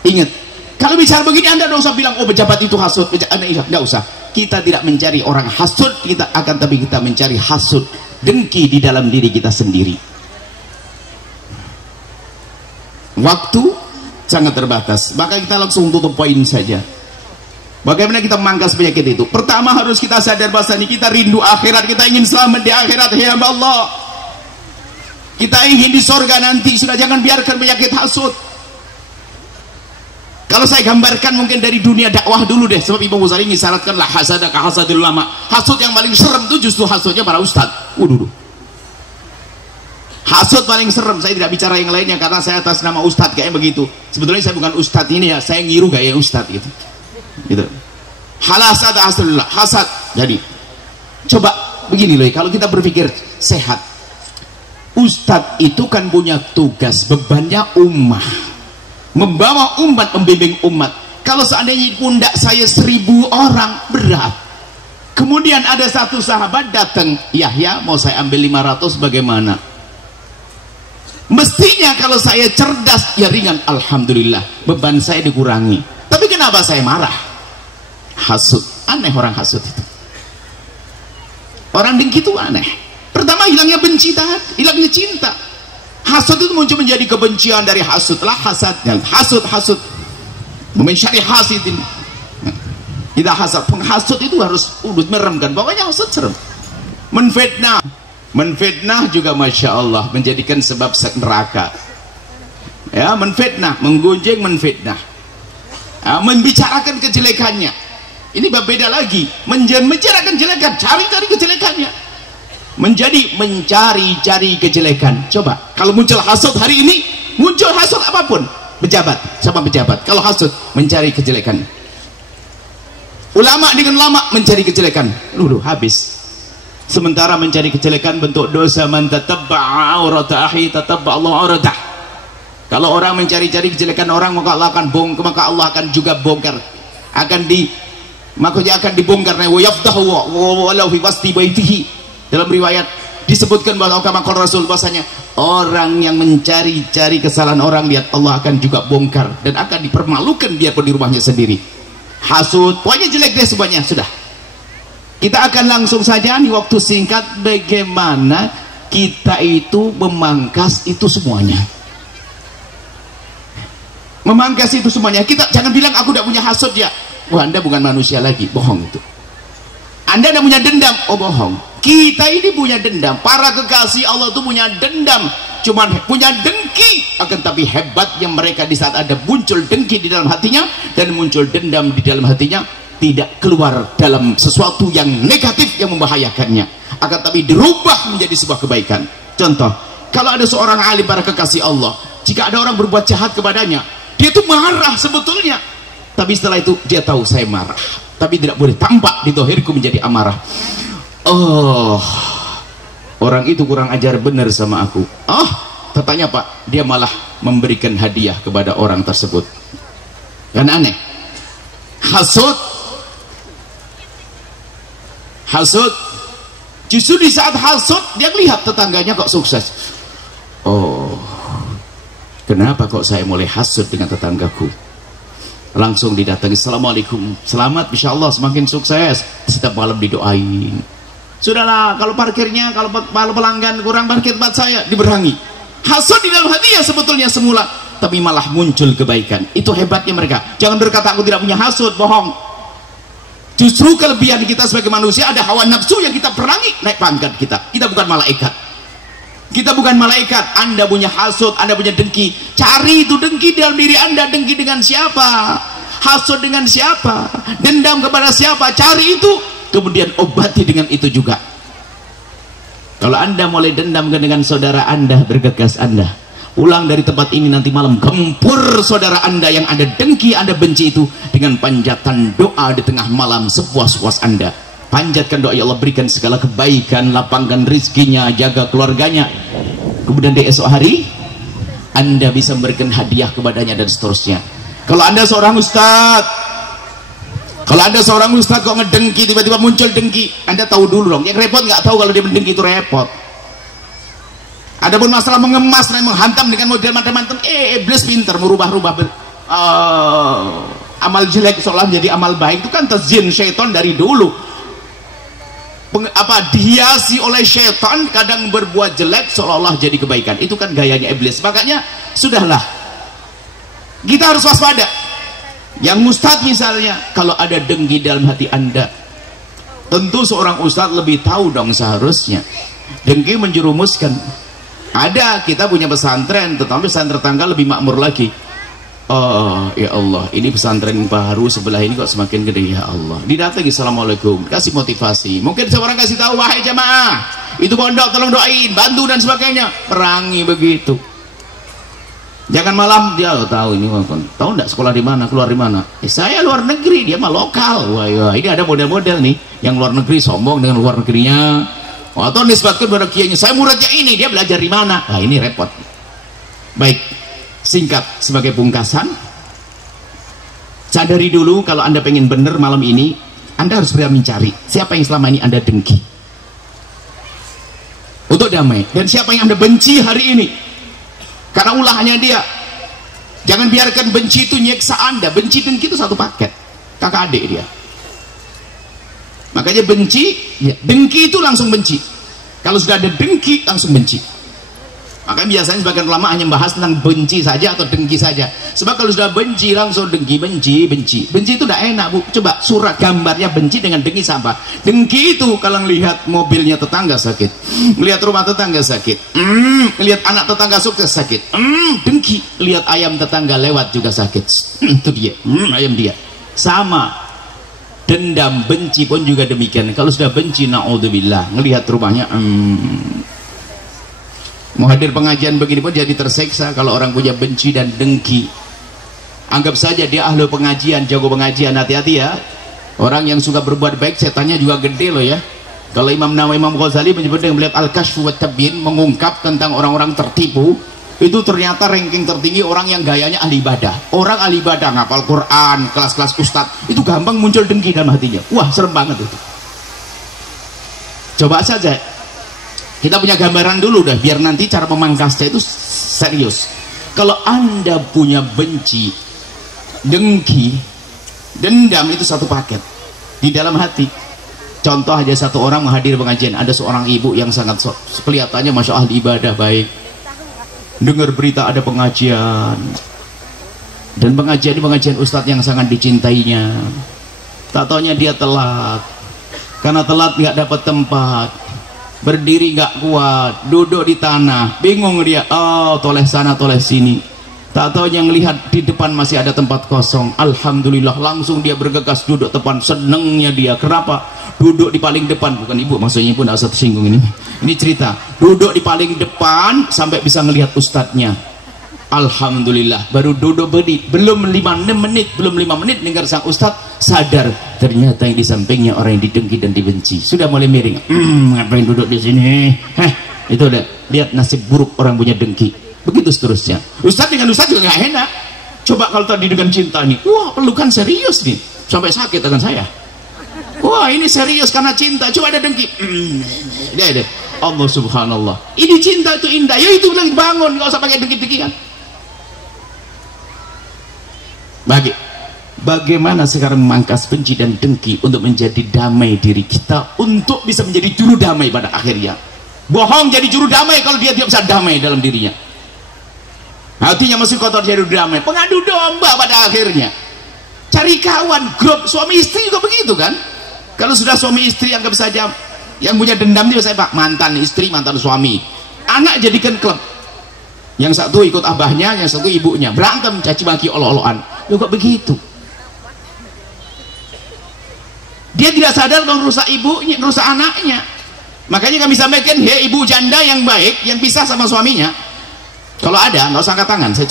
Ingat, kalau bicara begini Anda tidak usah bilang, pejabat itu hasud. Tidak usah. Kita tidak mencari orang hasud, tapi kita mencari hasud, dengki di dalam diri kita sendiri. Waktu sangat terbatas, maka kita langsung tutup poin saja. Bagaimana kita memangkas penyakit itu? Pertama harus kita sadar bahwa kita rindu akhirat, kita ingin selamat di akhirat, ya Allah. Kita ingin di sorga nanti, sudah jangan biarkan penyakit hasud. Kalau saya gambarkan mungkin dari dunia dakwah dulu deh, sebab Imam Ghazali mengisyaratkanlah hasada ka hasadil ulama. Hasud yang paling serem itu justru hasudnya para ustadz. Hasud paling serem. Saya tidak bicara yang lainnya karena saya atas nama ustadz kayaknya begitu. Sebetulnya saya bukan ustadz ini ya, saya ngiru gaya ustadz gitu. Hasad asalullah, hasad. Jadi coba begini loh, kalau kita berpikir sehat, ustadz itu kan punya tugas, bebannya ummah, membawa umat, membimbing umat. Kalau seandainya pundak saya 1000 orang, berat. Kemudian ada satu sahabat datang, Yahya mau saya ambil 500 bagaimana? Mestinya kalau saya cerdas ya ringan, alhamdulillah beban saya dikurangi. Tapi kenapa saya marah? Hasud. Aneh orang hasud itu. Orang dengki itu aneh. Pertama hilangnya benci tadi, hilangnya cinta. Hasud itu muncul menjadi kebencian dari hasud lah, hasad. Hasud mencari hasidin. Kita hasad, penghasut itu harus udut merem kan, pokoknya hasut serem. Menfitnah juga masya Allah menjadikan sebab neraka. Ya, menfitnah, menggunjing, menfitnah. Ya, membicarakan kejelekannya. Ini beda lagi. Membicarakan kejelekan, cari-cari kejelekannya. Mencari-cari kejelekan. Coba, kalau muncul hasut hari ini, muncul hasut apapun, pejabat, sama pejabat. Kalau hasut, mencari kejelekan. Ulama dengan ulama mencari kejelekan, habis. Sementara mencari kejelekan bentuk dosa, man tatabba'a aurata akhi tatabba Allah auratah. Kalau orang mencari-cari kejelekan orang, maka Allah akan bongkar, maka Allah akan juga bongkar, makanya akan dibongkar. Wa yafdahu walau fi wasti baitihi. Dalam riwayat disebutkan bahwa Rasul bahasanya orang yang mencari-cari kesalahan orang, lihat Allah akan juga bongkar dan akan dipermalukan biarpun di rumahnya sendiri. Hasud, pokoknya jelek deh semuanya. Sudah, kita akan langsung saja di waktu singkat bagaimana kita itu memangkas itu semuanya. Memangkas itu semuanya. Kita jangan bilang aku tidak punya hasud ya. Wah, Anda bukan manusia lagi, bohong itu. Anda tidak punya dendam, oh bohong. Kita ini punya dendam. Para kekasih Allah itu punya dendam, cuman punya dengki. Akan tapi hebatnya mereka di saat ada muncul dengki di dalam hatinya dan muncul dendam di dalam hatinya, tidak keluar dalam sesuatu yang negatif yang membahayakannya, akan tapi dirubah menjadi sebuah kebaikan. Contoh, kalau ada seorang alim para kekasih Allah, jika ada orang berbuat jahat kepadanya, dia itu marah sebetulnya, tapi setelah itu dia tahu saya marah, tapi tidak boleh tampak di dohirku menjadi amarah. Oh, orang itu kurang ajar benar sama aku. Oh, katanya Pak, dia malah memberikan hadiah kepada orang tersebut. Kan aneh. Hasud. Justru di saat hasud dia lihat tetangganya kok sukses. Oh, kenapa kok saya mulai hasud dengan tetanggaku? Langsung didatangi, assalamualaikum, selamat, insya Allah semakin sukses. Setiap malam didoain. Sudahlah, kalau parkirnya, kalau pelanggan kurang parkir tempat saya, diberangi. Hasud di dalam hati ya sebetulnya semula, tapi malah muncul kebaikan. Itu hebatnya mereka. Jangan berkata aku tidak punya hasud, bohong. Justru kelebihan kita sebagai manusia, ada hawa nafsu yang kita perangi, naik pangkat kita. Kita bukan malaikat. Kita bukan malaikat. Anda punya hasud, Anda punya dengki. Cari itu dengki dalam diri Anda. Dengki dengan siapa? Hasud dengan siapa? Dendam kepada siapa? Cari itu, kemudian obati dengan itu juga. Kalau Anda mulai dendam dengan saudara Anda, bergegas Anda pulang dari tempat ini nanti malam, gempur saudara Anda yang Anda dengki, Anda benci itu dengan panjatan doa di tengah malam sepuas-puas Anda. Panjatkan doa, ya Allah berikan segala kebaikan, lapangkan rizkinya, jaga keluarganya. Kemudian di esok hari Anda bisa memberikan hadiah kepadanya dan seterusnya. Kalau Anda seorang ustadz, kok ngedengki, tiba-tiba muncul dengki, Anda tahu dulu dong. Yang repot nggak tahu kalau dia mendengki itu repot. Adapun masalah mengemas dan menghantam dengan model macam-macam, iblis pintar merubah-rubah amal jelek seolah menjadi amal baik. Itu kan tazyin syaitan dari dulu. Dihiasi oleh syaitan, kadang berbuat jelek seolah-olah jadi kebaikan. Itu kan gayanya iblis. Makanya sudahlah, kita harus waspada. Yang ustadz misalnya, kalau ada dengki dalam hati Anda, tentu seorang ustadz lebih tahu dong seharusnya. Dengki menjerumuskan. Ada, kita punya pesantren, tetapi pesantren tetangga lebih makmur lagi. Oh ya Allah, ini pesantren baru sebelah ini kok semakin gede, ya Allah. Didatangi, assalamualaikum, kasih motivasi. Mungkin seorang kasih tahu, wahai jamaah, itu pondok tolong doain, bantu dan sebagainya. Perangi begitu. Jangan malam dia tahu ini, tahu enggak sekolah di mana, keluar di mana? Saya luar negeri, dia mah lokal. Wah, ini ada model-model nih yang luar negeri sombong dengan luar negerinya. Atau nisbatkan pada kiainya, saya muridnya ini, dia belajar di mana? Nah, ini repot. Baik, singkat sebagai pungkasan, sadari dulu kalau Anda pengen benar malam ini, Anda harus berani mencari siapa yang selama ini Anda dengki untuk damai, dan siapa yang Anda benci hari ini karena ulahnya dia. Jangan biarkan benci itu nyiksa Anda. Benci dengki itu satu paket, kakak adik dia. Makanya benci, ya, dengki itu langsung benci. Kalau sudah ada dengki langsung benci. Makanya biasanya sebagian ulama hanya membahas tentang benci saja atau dengki saja. Sebab kalau sudah benci langsung dengki, benci itu tidak enak, Bu. Coba surat gambarnya benci dengan dengki sama. Dengki itu kalau melihat mobilnya tetangga sakit, melihat rumah tetangga sakit, melihat anak tetangga sukses sakit, dengki. Lihat ayam tetangga lewat juga sakit, itu dia, ayam dia. Sama. Dendam, benci pun juga demikian. Kalau sudah benci, naudzubillah, melihat rumahnya, mau hadir pengajian begini pun jadi terseksa kalau orang punya benci dan dengki. Anggap saja dia ahli pengajian, jago pengajian, hati-hati ya. Orang yang suka berbuat baik setannya juga gede loh ya. Kalau Imam Nawawi, Imam Ghazali menyebut dengan melihat Al-Kashf wa Tabyin, mengungkap tentang orang-orang tertipu, itu ternyata ranking tertinggi orang yang gayanya ahli ibadah. Orang ahli ibadah, ngapal Quran, kelas-kelas ustadz, itu gampang muncul dengki dalam hatinya. Wah, serem banget itu. Coba saja kita punya gambaran dulu dah, biar nanti cara memangkasnya itu serius. Kalau Anda punya benci, dengki, dendam, itu satu paket di dalam hati. Contoh aja, satu orang menghadiri pengajian, ada seorang ibu yang sangat kelihatannya masya Allah ibadah baik, dengar berita ada pengajian, dan pengajian ini pengajian ustadz yang sangat dicintainya. Tak taunya dia telat, karena telat nggak dapat tempat, berdiri nggak kuat, duduk di tanah, bingung dia, oh toleh sana toleh sini. Tak tahu yang lihat di depan masih ada tempat kosong. Alhamdulillah, langsung dia bergegas duduk depan. Senengnya dia. Kenapa? Duduk di paling depan. Bukan ibu, maksudnya pun tidak usah tersinggung ini. Ini cerita. Duduk di paling depan sampai bisa ngelihat ustadznya. Alhamdulillah, baru duduk berdiri, belum 5 menit dengar sang ustadz, sadar ternyata yang di sampingnya orang yang didengki dan dibenci. Sudah mulai miring. Ngapain duduk di sini? Itu udah lihat nasib buruk orang punya dengki. Begitu seterusnya. Ustadz dengan ustadz juga nggak enak. Coba kalau tadi dengan cinta nih, wah pelukan serius nih, sampai sakit dengan saya. Wah ini serius karena cinta. Coba ada dengki. Deh. Allah subhanallah. Ini cinta itu indah. Ya itu bilang bangun, nggak usah pakai dengki-dengkian. Bagaimana sekarang memangkas benci dan dengki untuk menjadi damai diri kita, untuk bisa menjadi juru damai pada akhirnya. Bohong jadi juru damai kalau dia tidak bisa damai dalam dirinya. Hatinya masih kotor jadi juru damai. Pengadu domba pada akhirnya. Cari kawan, grup, suami istri juga begitu kan. Kalau sudah suami istri anggap saja yang punya dendam itu saya Pak, mantan istri, mantan suami. Anak jadikan klub. Yang satu ikut abahnya, yang satu ibunya. Berantem, caci maki, olo-oloan. Juga begitu. Dia tidak sadar kalau rusak ibunya, rusak anaknya. Makanya kami sampaikan, hei ibu janda yang baik, yang pisah sama suaminya, kalau ada, nggak usah angkat tangan, saya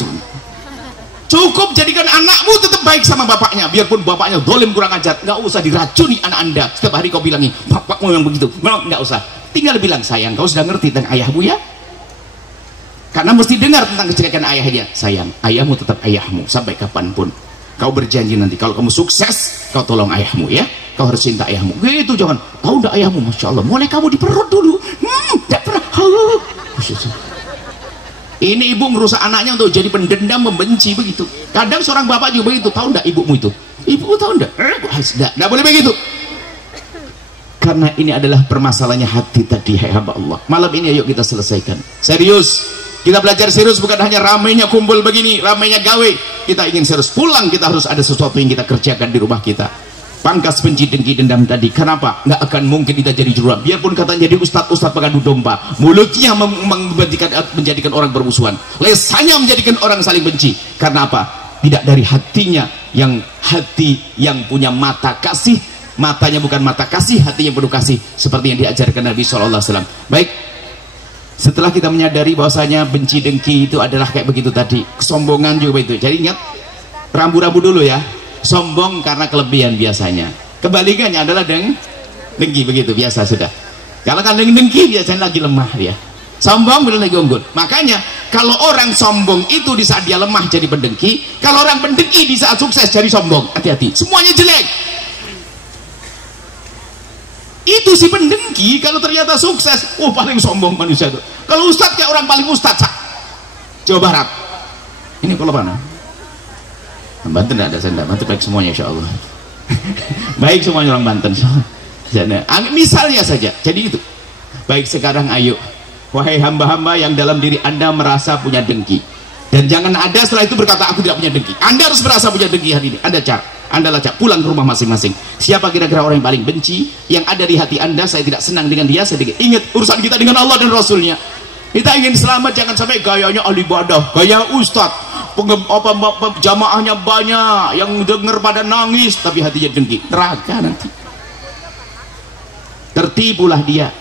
cukup jadikan anakmu tetap baik sama bapaknya, biarpun bapaknya dolim kurang ajar, nggak usah diracuni anak anda. Setiap hari kau bilangi, bapakmu yang begitu, nggak usah. Tinggal bilang, sayang, kau sudah ngerti tentang ayahmu ya? Karena mesti dengar tentang kejelekan ayahnya. Sayang, ayahmu tetap ayahmu sampai kapanpun. Kau berjanji nanti kalau kamu sukses, kau tolong ayahmu ya. Kau harus cinta ayahmu. Gitu jangan. Tahu ndak ayahmu, masya Allah. Mulai kamu di perut dulu. Tidak pernah. Ini ibu merusak anaknya untuk jadi pendendam, membenci begitu. Kadang seorang bapak juga begitu. Tahu ndak ibumu itu? Ibu tahu ndak? Ndak boleh begitu. Karena ini adalah permasalahannya hati tadi, hai hamba Allah. Malam ini ayo kita selesaikan. Serius. Kita belajar serius, bukan hanya ramainya kumpul begini, ramainya gawe. Kita ingin serius. Pulang kita harus ada sesuatu yang kita kerjakan di rumah kita. Pangkas benci, dengki, dendam tadi. Kenapa? Nggak akan mungkin kita jadi jurang. Biarpun katanya jadi ustadz pengadu domba, mulutnya menjadikan orang bermusuhan, lesannya menjadikan orang saling benci. Karena apa? Tidak dari hatinya, yang hati yang punya mata kasih. Matanya bukan mata kasih, hati yang penuh kasih, seperti yang diajarkan Nabi SAW. Baik, setelah kita menyadari bahwasanya benci dengki itu adalah kayak begitu tadi, kesombongan juga itu. Jadi ingat, rambu-rambu dulu ya. Sombong karena kelebihan biasanya, kebalikannya adalah dengki, begitu biasa sudah. Kalau kan dengki biasanya lagi lemah dia, sombong belum lagi unggul. Makanya kalau orang sombong itu di saat dia lemah jadi pendengki, kalau orang pendengki di saat sukses jadi sombong. Hati-hati, semuanya jelek. Itu si pendengki kalau ternyata sukses, paling sombong manusia itu. Kalau ustadz kayak orang paling ustadz Jawa Barat. Ini kalau mana? Banten tidak ada, saya tidak. Banten baik semuanya insya Allah. Baik semuanya orang Banten. Misalnya saja, jadi itu. Baik sekarang ayo wahai hamba-hamba yang dalam diri anda merasa punya dengki. Dan jangan ada setelah itu berkata aku tidak punya dengki. Anda harus merasa punya dengki hari ini. Anda lacak, pulang ke rumah masing-masing. Siapa kira-kira orang yang paling benci yang ada di hati anda? Saya tidak senang dengan dia. Saya ingat urusan kita dengan Allah dan Rasulnya. Kita ingin selamat, jangan sampai gayanya ahli ibadah, gaya ustad, jamaahnya banyak, yang dengar pada nangis tapi hatinya dengki. Neraka nanti. Tertipulah dia.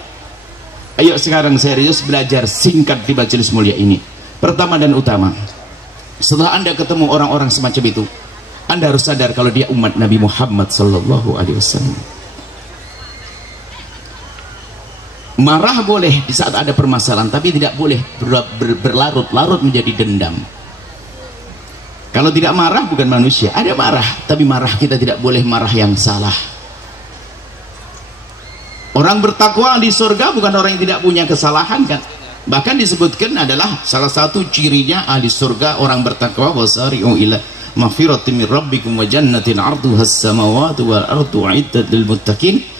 Ayo sekarang serius belajar singkat di majelis mulia ini. Pertama dan utama, setelah anda ketemu orang-orang semacam itu, anda harus sadar kalau dia umat Nabi Muhammad sallallahu alaihi wasallam. Marah boleh di saat ada permasalahan, tapi tidak boleh berlarut-larut menjadi dendam. Kalau tidak marah bukan manusia. Ada marah, tapi marah kita tidak boleh marah yang salah. Orang bertakwa di surga bukan orang yang tidak punya kesalahan kan? Bahkan disebutkan adalah salah satu cirinya ahli surga orang bertakwa, wasari'u ila maghfiratin min rabbikum wa jannatin 'arduha as-samawati wal ardu 'iddat lil muttaqin.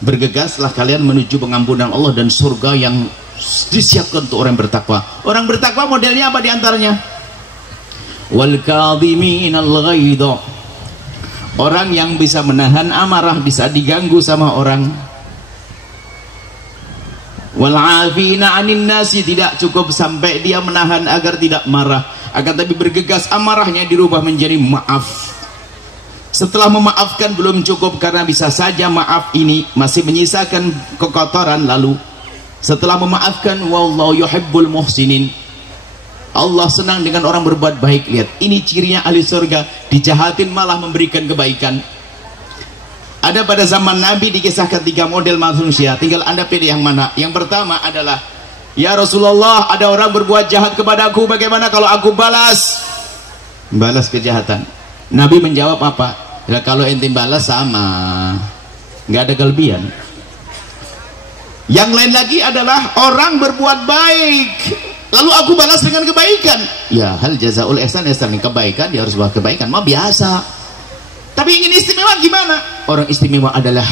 Bergegaslah kalian menuju pengampunan Allah dan surga yang disiapkan untuk orang bertakwa. Orang bertakwa modelnya apa diantaranya? Wal kadhiminal ghaidha. Orang yang bisa menahan amarah, bisa diganggu sama orang. Wal 'afina 'anil nasi, tidak cukup sampai dia menahan agar tidak marah, akan tapi bergegas amarahnya dirubah menjadi maaf. Setelah memaafkan belum cukup, karena bisa saja maaf ini masih menyisakan kekotoran. Lalu setelah memaafkan, wallahu yuhibbul muhsinin, Allah senang dengan orang berbuat baik. Lihat, ini cirinya ahli surga, dijahatin malah memberikan kebaikan. Ada pada zaman Nabi dikisahkan 3 model manusia, tinggal anda pilih yang mana. Yang pertama adalah, ya Rasulullah, ada orang berbuat jahat kepadaku, bagaimana kalau aku balas kejahatan? Nabi menjawab apa? Ya, kalau ente balas sama, nggak ada kelebihan. Yang lain lagi adalah orang berbuat baik, lalu aku balas dengan kebaikan. Ya, hal jazaul ihsan ihsan, kebaikan dia harus buat kebaikan, mah biasa. Tapi ingin istimewa gimana? Orang istimewa adalah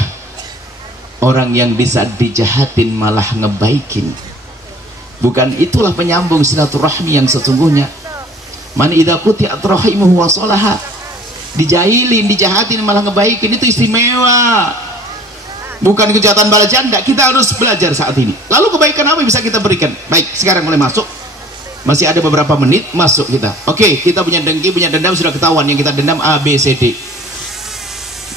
orang yang bisa dijahatin malah ngebaikin. Bukan itulah penyambung silaturahmi yang sesungguhnya. Man idza quti'at rahimuhu wa salaha. Dijahilin, dijahatin malah ngebaikin, itu istimewa. Bukan kejahatan balas janda. Kita harus belajar saat ini. Lalu kebaikan apa yang bisa kita berikan? Baik, sekarang mulai masuk. Masih ada beberapa menit, masuk kita. Oke, kita punya dengki, punya dendam, sudah ketahuan yang kita dendam A, B, C, D.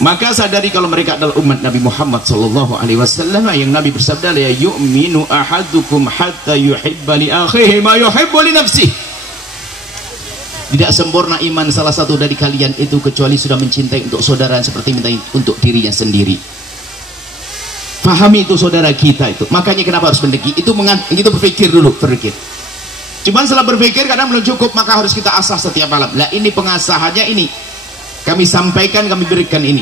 Maka sadari kalau mereka adalah umat Nabi Muhammad sallallahu alaihi wasallam yang Nabi bersabda, la yu'minu ahadukum hatta yuhibba li akhihi ma yuhibbu li nafsihi. Tidak sempurna iman salah satu dari kalian itu kecuali sudah mencintai untuk saudara seperti mencintai untuk dirinya sendiri. Pahami itu saudara kita itu. Makanya kenapa harus mendengki? Itu berpikir dulu, berpikir. Cuman setelah berpikir kadang belum cukup, maka harus kita asah setiap malam. Lah ini pengasahannya ini. Kami sampaikan, kami berikan ini.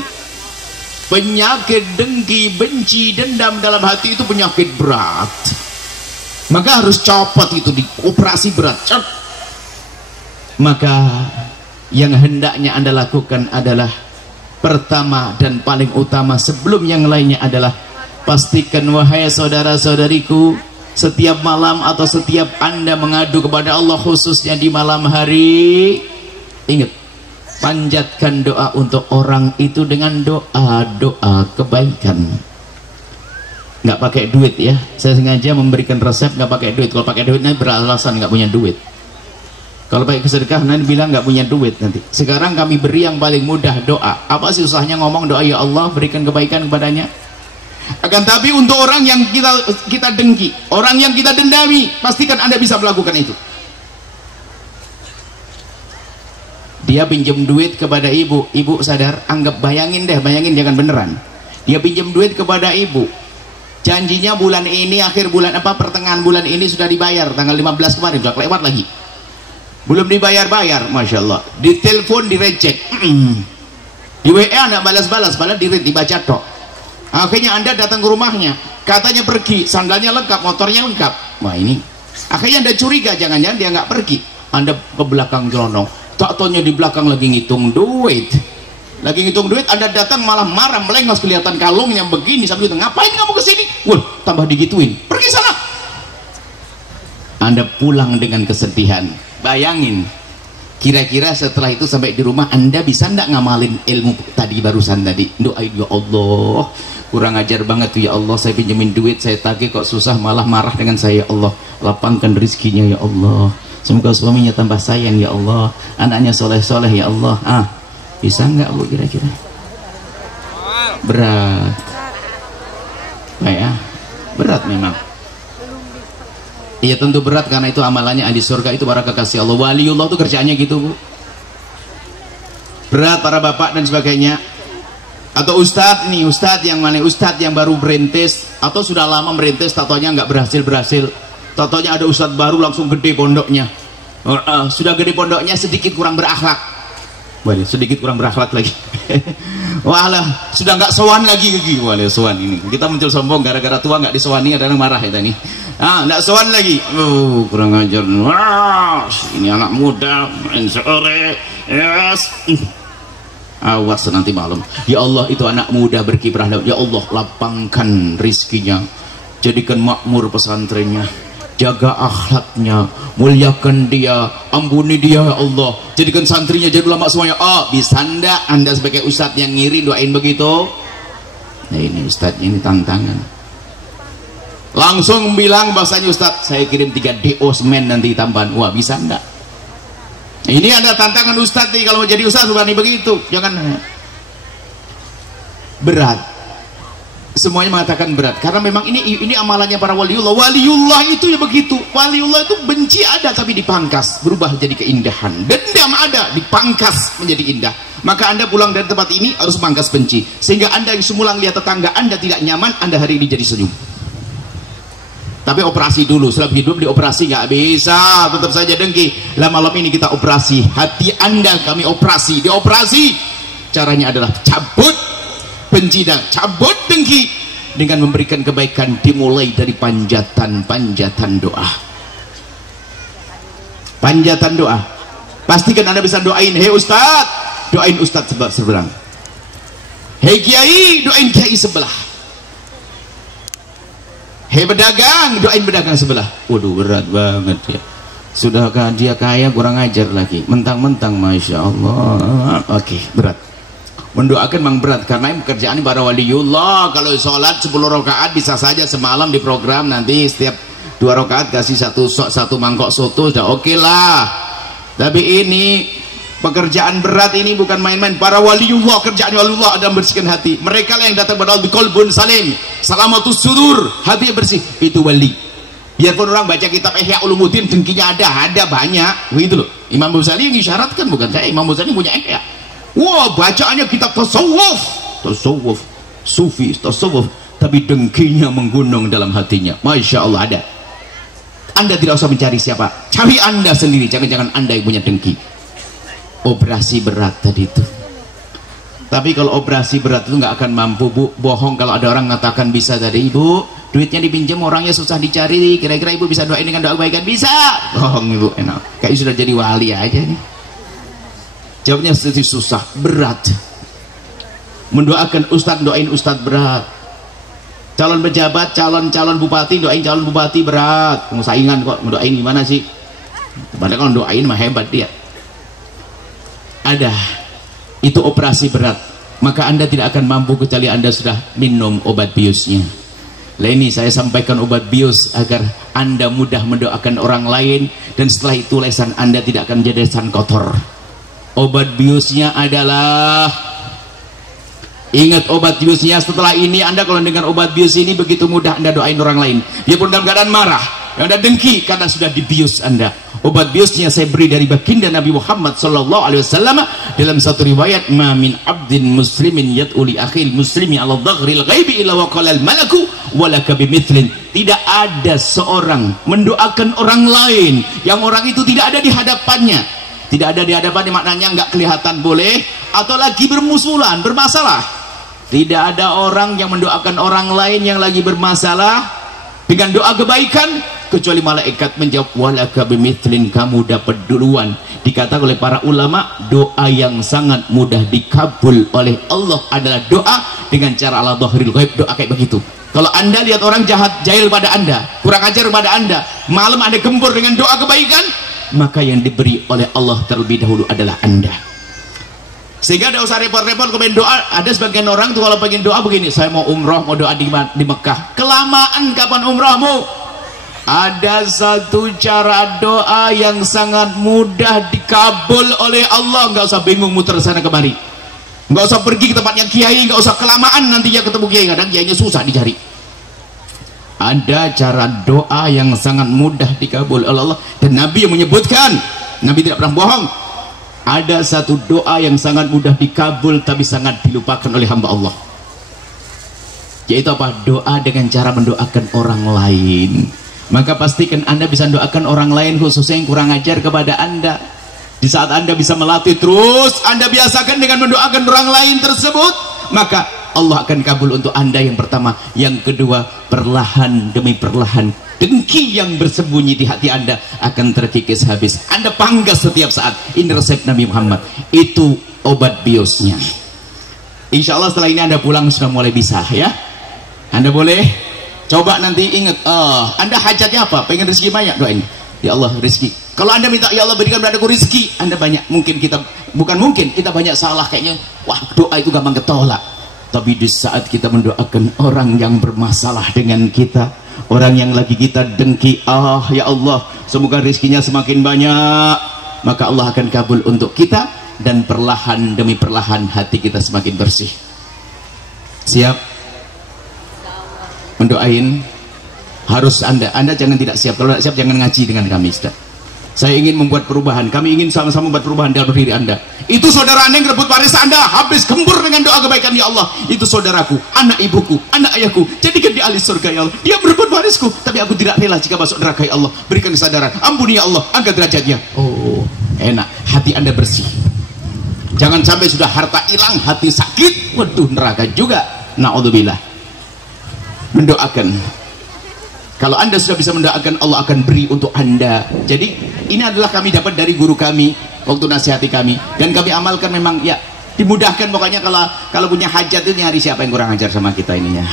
Penyakit dengki, benci, dendam dalam hati itu penyakit berat. Maka harus copot itu, di operasi berat. Cop. Maka yang hendaknya Anda lakukan adalah pertama dan paling utama sebelum yang lainnya adalah pastikan, wahai saudara-saudariku, setiap malam atau setiap Anda mengadu kepada Allah, khususnya di malam hari, ingat, panjatkan doa untuk orang itu dengan doa kebaikan. Nggak pakai duit ya, saya sengaja memberikan resep nggak pakai duit. Kalau pakai duit nanti beralasan nggak punya duit. Kalau pakai kesedekah nanti bilang nggak punya duit nanti. Sekarang kami beri yang paling mudah, doa. Apa sih susahnya ngomong doa, ya Allah berikan kebaikan kepadanya? Akan tapi untuk orang yang kita dengki, orang yang kita dendami, pastikan Anda bisa melakukan itu. Dia pinjam duit kepada ibu, ibu sadar, anggap, bayangin jangan beneran. Dia pinjam duit kepada ibu, janjinya bulan ini, akhir bulan pertengahan bulan ini sudah dibayar, tanggal 15 kemarin sudah lewat lagi, belum dibayar-bayar, masya Allah. Di telepon direcek, di WA nggak balas-balas, malah dibaca tok. Akhirnya Anda datang ke rumahnya, katanya pergi, sandalnya lengkap, motornya lengkap. Wah ini, akhirnya Anda curiga, jangan-jangan dia nggak pergi. Anda ke belakang gelondong, tak taunya di belakang lagi ngitung duit. Anda datang malah marah, melengos, kelihatan kalungnya begini sambil itu, ngapain kamu kesini? Wah, tambah digituin, pergi sana. Anda pulang dengan kesedihan. Bayangin, kira-kira setelah itu sampai di rumah Anda bisa ndak ngamalin ilmu tadi barusan tadi? Doain, ya Allah, kurang ajar banget tuh ya Allah, saya pinjemin duit, saya tagih kok susah, malah marah dengan saya. Ya Allah, lapangkan rezekinya ya Allah, semoga suaminya tambah sayang ya Allah, anaknya soleh-soleh ya Allah. Bisa nggak Bu kira-kira? Berat. Ya, berat memang. Iya tentu berat, karena itu amalannya ahli surga itu para kekasih Allah. Waliullah itu kerjaannya gitu Bu. Berat para bapak dan sebagainya. Atau ustadz nih, ustadz yang mana, ustadz yang baru merintis atau sudah lama merintis, tatonya nggak berhasil, tatonya ada ustadz baru langsung gede pondoknya. Sudah gede pondoknya, sedikit kurang berakhlak. Boleh, sedikit kurang berakhlak lagi. Walah, sudah nggak sowan lagi. Boleh sowan ini. Kita muncul sombong gara-gara tua nggak disowani, ada yang marah ya tadi. Nggak sowan lagi. Kurang ajar. Wah, ini anak muda main sore. Yes. Awas nanti malam. Ya Allah, itu anak muda berkiprah. Ya Allah, lapangkan rizkinya, jadikan makmur pesantrennya, jaga akhlaknya, muliakan dia, ampuni dia ya Allah, jadikan santrinya jadi ulama semuanya. Bisa ndak Anda sebagai ustadz yang ngiri doain begitu? Nah ini ustadznya, ini tantangan. Langsung bilang bahasanya, ustadz saya kirim 3 DO semen nanti tambahan. Wah, bisa ndak? Ini ada tantangan ustadz nih, kalau mau jadi ustadz berani begitu. Jangan. Berat. Semuanya mengatakan berat, karena memang ini amalannya para waliullah. Waliullah itu ya begitu. Waliullah itu benci ada tapi dipangkas, berubah jadi keindahan. Dendam ada, dipangkas menjadi indah. Maka Anda pulang dari tempat ini harus pangkas benci, sehingga Anda yang semula lihat tetangga Anda tidak nyaman, Anda hari ini jadi senyum. Tapi operasi dulu, selama hidup dioperasi nggak bisa, tetap saja dengki. Lah malam ini kita operasi hati Anda, kami operasi, dioperasi. Caranya adalah cabut benci dan cabut dengki dengan memberikan kebaikan, dimulai dari panjatan doa. Panjatan doa. Pastikan Anda bisa doain, hei ustadz, doain ustadz seberang. Hei kiai, doain kiai sebelah. Hei pedagang, doain pedagang sebelah. Waduh, berat banget ya. Sudahkah dia kaya, kurang ajar lagi. Mentang-mentang Masya Allah. Oke, berat. Mendoakan memang berat, karena pekerjaan para waliullah. Kalau sholat 10 rakaat bisa saja semalam di program, nanti setiap 2 rakaat kasih satu mangkok soto, sudah oke lah. Tapi ini pekerjaan berat, ini bukan main-main. Para waliullah, kerjaan waliullah adalah membersihkan hati. Mereka lah yang datang pada Allah biqalbun salim, salamatus sudur, hati yang bersih, itu wali. Biarpun orang baca kitab Ihya Ulumuddin dengkinya ada banyak begitu loh. Imam Ghazali yang isyaratkan, bukan saya. Imam Ghazali punya Ihya. Wah, bacaannya kitab tasawuf, sufi, tasawuf, tapi dengkinya menggunung dalam hatinya. Masya Allah ada. Anda tidak usah mencari siapa, cari Anda sendiri. Jangan-jangan Anda yang punya dengki. Operasi berat tadi itu. Tapi kalau operasi berat itu nggak akan mampu Bu. Bohong kalau ada orang mengatakan bisa tadi. Ibu, duitnya dipinjam, orangnya susah dicari, kira-kira Ibu bisa doain dengan doa kebaikan? Bisa. Bohong Ibu, enak. Kayak sudah jadi wali aja nih. Jawabnya sedikit susah, berat. Mendoakan ustadz, doain ustadz berat. Calon pejabat, calon bupati, doain calon bupati berat. Mau saingan kok, mendoain gimana sih? Padahal kalau doain mah hebat dia. Ada, itu operasi berat. Maka Anda tidak akan mampu kecuali Anda sudah minum obat biusnya. Lah ini saya sampaikan obat bius agar Anda mudah mendoakan orang lain, dan setelah itu lesan Anda tidak akan jadi lesan kotor. Obat biusnya adalah, ingat obat biusnya. Setelah ini Anda kalau dengan obat bius ini begitu mudah Anda doain orang lain, dia pun dalam keadaan marah, Anda dengki karena sudah dibius Anda. Obat biusnya saya beri dari baginda Nabi Muhammad SAW dalam satu riwayat, ma min abdin muslimin yad'u li akhil muslimi ala dhaghril ghaibi illa wa qala al malaku walaka bimithlin. Tidak ada seorang mendoakan orang lain yang orang itu tidak ada di hadapannya. Tidak ada di hadapannya maknanya nggak kelihatan boleh, atau lagi bermusuhan, bermasalah. Tidak ada orang yang mendoakan orang lain yang lagi bermasalah dengan doa kebaikan kecuali malaikat menjawab walaka bimithlin, kamu dapat duluan. Dikatakan oleh para ulama, doa yang sangat mudah dikabul oleh Allah adalah doa dengan cara ala dhahril ghaib, doa kayak begitu. Kalau anda lihat orang jahat, jahil pada anda, kurang ajar pada anda, malam anda gembur dengan doa kebaikan, maka yang diberi oleh Allah terlebih dahulu adalah anda. Sehingga tidak usah repot-repot kepengen doa. Ada sebagian orang tuh kalau pengen doa begini, saya mau umroh, mau doa di Mekah. Kelamaan kapan umrohmu? Ada satu cara doa yang sangat mudah dikabul oleh Allah. Nggak usah bingung muter sana kemari, nggak usah pergi ke tempatnya kiai, nggak usah kelamaan nantinya ketemu kiai, kadang kiainya susah dicari. Ada cara doa yang sangat mudah dikabul oleh Allah, dan Nabi yang menyebutkan, Nabi tidak pernah bohong. Ada satu doa yang sangat mudah dikabul tapi sangat dilupakan oleh hamba Allah, yaitu apa? Doa dengan cara mendoakan orang lain. Maka pastikan anda bisa mendoakan orang lain, khususnya yang kurang ajar kepada anda. Di saat anda bisa melatih terus, anda biasakan dengan mendoakan orang lain tersebut, maka Allah akan kabul untuk anda yang pertama. Yang kedua, perlahan demi perlahan dengki yang bersembunyi di hati anda akan terkikis habis. Anda panggas setiap saat. Ini resep Nabi Muhammad, itu obat biosnya. Insya Allah setelah ini anda pulang sudah mulai bisa ya. Anda boleh coba nanti ingat, anda hajatnya apa? Pengen rezeki banyak, doain ya Allah rezeki. Kalau anda minta ya Allah berikan padaku rezeki, anda banyak, mungkin kita, bukan mungkin, kita banyak salah kayaknya, wah doa itu gampang ketolak. Tapi di saat kita mendoakan orang yang bermasalah dengan kita, orang yang lagi kita dengki, ya Allah semoga rezekinya semakin banyak, maka Allah akan kabul untuk kita, dan perlahan demi perlahan hati kita semakin bersih. Siap mendoain? Harus anda jangan tidak siap. Kalau tidak siap jangan ngaji dengan kami, Ustaz. Saya ingin membuat perubahan, kami ingin sama-sama membuat perubahan dalam diri anda. Itu saudara anda yang rebut waris anda, habis gembur dengan doa kebaikan, ya Allah itu saudaraku, anak ibuku, anak ayahku, jadikan dia ahli surga ya Allah. Dia berebut warisku, tapi aku tidak rela jika masuk neraka ya Allah. Berikan kesadaran, ampuni ya Allah, angkat derajatnya. Oh enak, hati anda bersih. Jangan sampai sudah harta hilang, hati sakit, waduh neraka juga, na'udzubillah. Mendoakan, kalau anda sudah bisa mendoakan, Allah akan beri untuk anda. Jadi ini adalah kami dapat dari guru kami waktu nasihati kami, dan kami amalkan. Memang ya dimudahkan pokoknya. Kalau punya hajat itu nyari siapa yang kurang ajar sama kita ininya.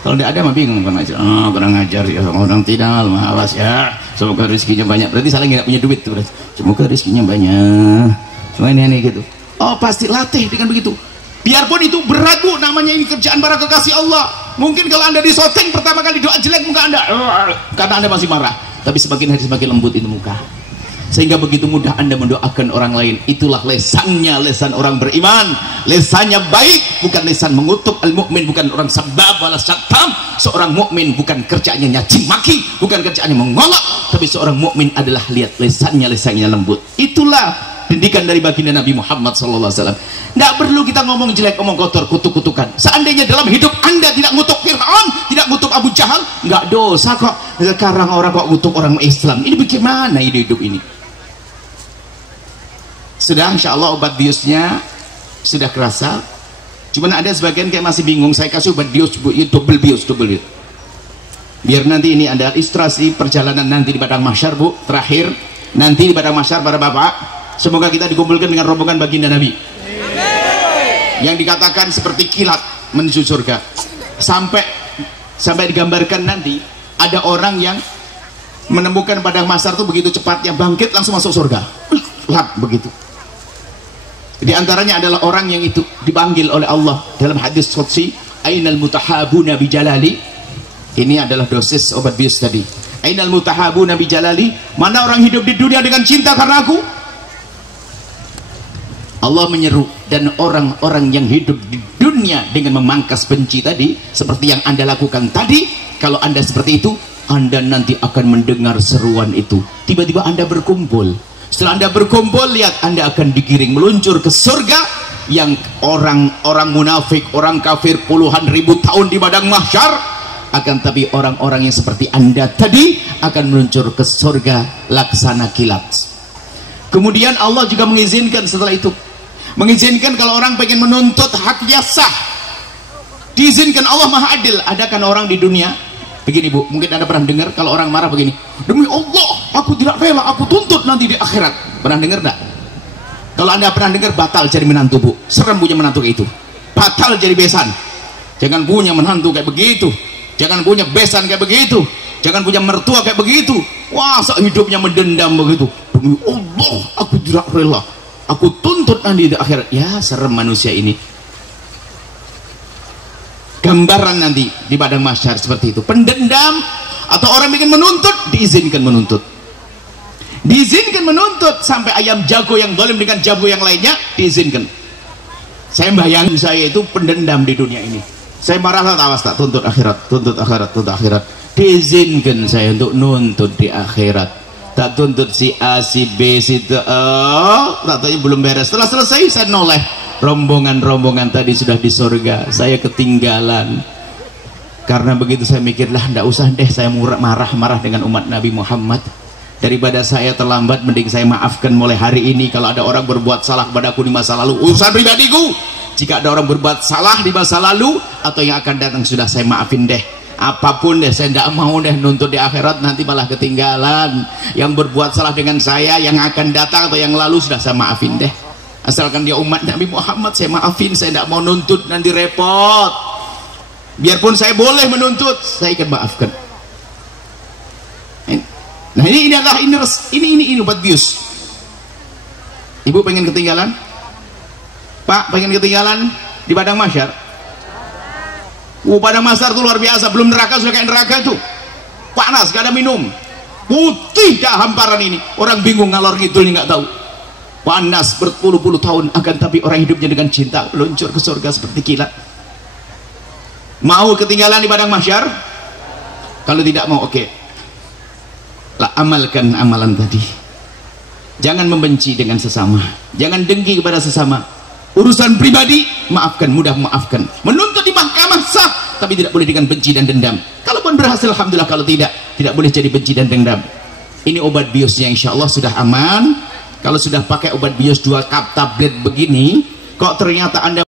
Kalau tidak ada mah bingung, kurang ajar, kurang ajar ya orang tidak, awas ya, semoga rezekinya banyak. Berarti salah nggak punya duit tuh, berarti semoga rezekinya banyak. Cuma ini gitu. Oh pasti latih dengan begitu. Biarpun itu berat bu, namanya ini kerjaan para kekasih Allah. Mungkin kalau anda disoteng pertama kali doa jelek muka anda, karena anda masih marah. Tapi semakin hari semakin lembut itu muka, sehingga begitu mudah anda mendoakan orang lain. Itulah lesannya, lesan orang beriman. Lesannya baik, bukan lesan mengutuk. Al-mu'min bukan orang sabab wala syatam. Seorang mukmin bukan kerjaannya nyaci maki, bukan kerjaannya mengolok, tapi seorang mukmin adalah lihat lesannya lembut. Itulah didikan dari baginda Nabi Muhammad SAW. Tidak perlu kita ngomong jelek, ngomong kotor, kutuk-kutukan. Seandainya dalam hidup anda tidak ngutuk Fir'aun, tidak ngutuk Abu Jahal, nggak dosa kok. Sekarang orang kok ngutuk orang Islam, ini bagaimana hidup ini? Sudah insya Allah obat biusnya sudah kerasa. Cuman ada sebagian kayak masih bingung. Saya kasih obat bius, double bius. Biar nanti ini ada ilustrasi perjalanan nanti di padang mahsyar bu. Terakhir nanti di padang mahsyar para bapak, semoga kita dikumpulkan dengan rombongan baginda Nabi yang dikatakan seperti kilat menuju surga. Sampai digambarkan nanti ada orang yang menemukan padang mahsyar itu begitu cepatnya, bangkit langsung masuk surga. Lap begitu. Di antaranya adalah orang yang itu dipanggil oleh Allah dalam hadis qudsi, ainal mutahabuna bi jalali. Ini adalah dosis obat bius tadi. Ainal mutahabuna bi jalali, mana orang hidup di dunia dengan cinta karena aku? Allah menyeru, dan orang-orang yang hidup di dunia dengan memangkas benci tadi, seperti yang anda lakukan tadi, kalau anda seperti itu, anda nanti akan mendengar seruan itu. Tiba-tiba anda berkumpul. Setelah anda berkumpul, lihat anda akan digiring meluncur ke surga. Yang orang munafik, orang kafir puluhan ribu tahun di padang mahsyar, akan tapi orang-orang yang seperti anda tadi akan meluncur ke surga laksana kilat. Kemudian Allah juga mengizinkan setelah itu, mengizinkan kalau orang pengen menuntut haknya sah, diizinkan. Allah maha adil. Ada kan orang di dunia begini bu, mungkin anda pernah dengar kalau orang marah begini, demi Allah aku tidak rela, aku tuntut nanti di akhirat. Pernah dengar enggak? Kalau anda pernah dengar, batal jadi menantu bu. Serem punya menantu kayak itu, batal jadi besan. Jangan punya menantu kayak begitu. jangan punya besan kayak begitu, jangan punya mertua kayak begitu. Wah, hidupnya mendendam begitu. Demi Allah aku tidak rela, aku tuntut nanti di akhirat. Ya serem manusia ini. Gambaran nanti di padang mahsyar seperti itu. Pendendam atau orang ingin menuntut, diizinkan menuntut, diizinkan menuntut. Sampai ayam jago yang zalim dengan jago yang lainnya diizinkan. Saya bayangin saya itu pendendam di dunia ini, saya marah lah, awas tak, tuntut akhirat, tuntut akhirat, tuntut akhirat. Diizinkan saya untuk nuntut di akhirat. Tak tuntut si A, si B, si D, tak tahu belum beres. Setelah selesai saya noleh, rombongan-rombongan tadi sudah di surga, saya ketinggalan. Karena begitu saya mikir, lah ndak usah deh saya marah-marah dengan umat Nabi Muhammad. Daripada saya terlambat, mending saya maafkan mulai hari ini. Kalau ada orang berbuat salah kepadaku di masa lalu, urusan pribadiku. Jika ada orang berbuat salah di masa lalu atau yang akan datang, sudah saya maafin deh. Apapun deh, saya tidak mau deh nuntut di akhirat, nanti malah ketinggalan. Yang berbuat salah dengan saya, yang akan datang atau yang lalu, sudah saya maafin deh. Asalkan dia umat Nabi Muhammad, saya maafin. Saya tidak mau nuntut, nanti repot. Biarpun saya boleh menuntut, saya akan maafkan. Nah ini adalah ini obat bius. Ibu pengen ketinggalan? Pak pengen ketinggalan di padang mahsyar? Padang mahsyar itu luar biasa. Belum neraka sudah kayak neraka itu. Panas, gak ada minum. Putih dah hamparan ini. Orang bingung ngalor ngidulnya nggak tahu. Panas berpuluh-puluh tahun, akan tapi orang hidupnya dengan cinta meluncur ke surga seperti kilat. Mau ketinggalan di padang mahsyar? Kalau tidak mau, oke. Lah, amalkan amalan tadi. Jangan membenci dengan sesama, jangan dengki kepada sesama. Urusan pribadi maafkan, mudah maafkan. Menuntut di mahkamah sah, tapi tidak boleh dengan benci dan dendam. Kalaupun berhasil alhamdulillah, kalau tidak boleh jadi benci dan dendam. Ini obat biusnya, insya Allah sudah aman. Kalau sudah pakai obat bius 2 cup tablet begini, kok ternyata Anda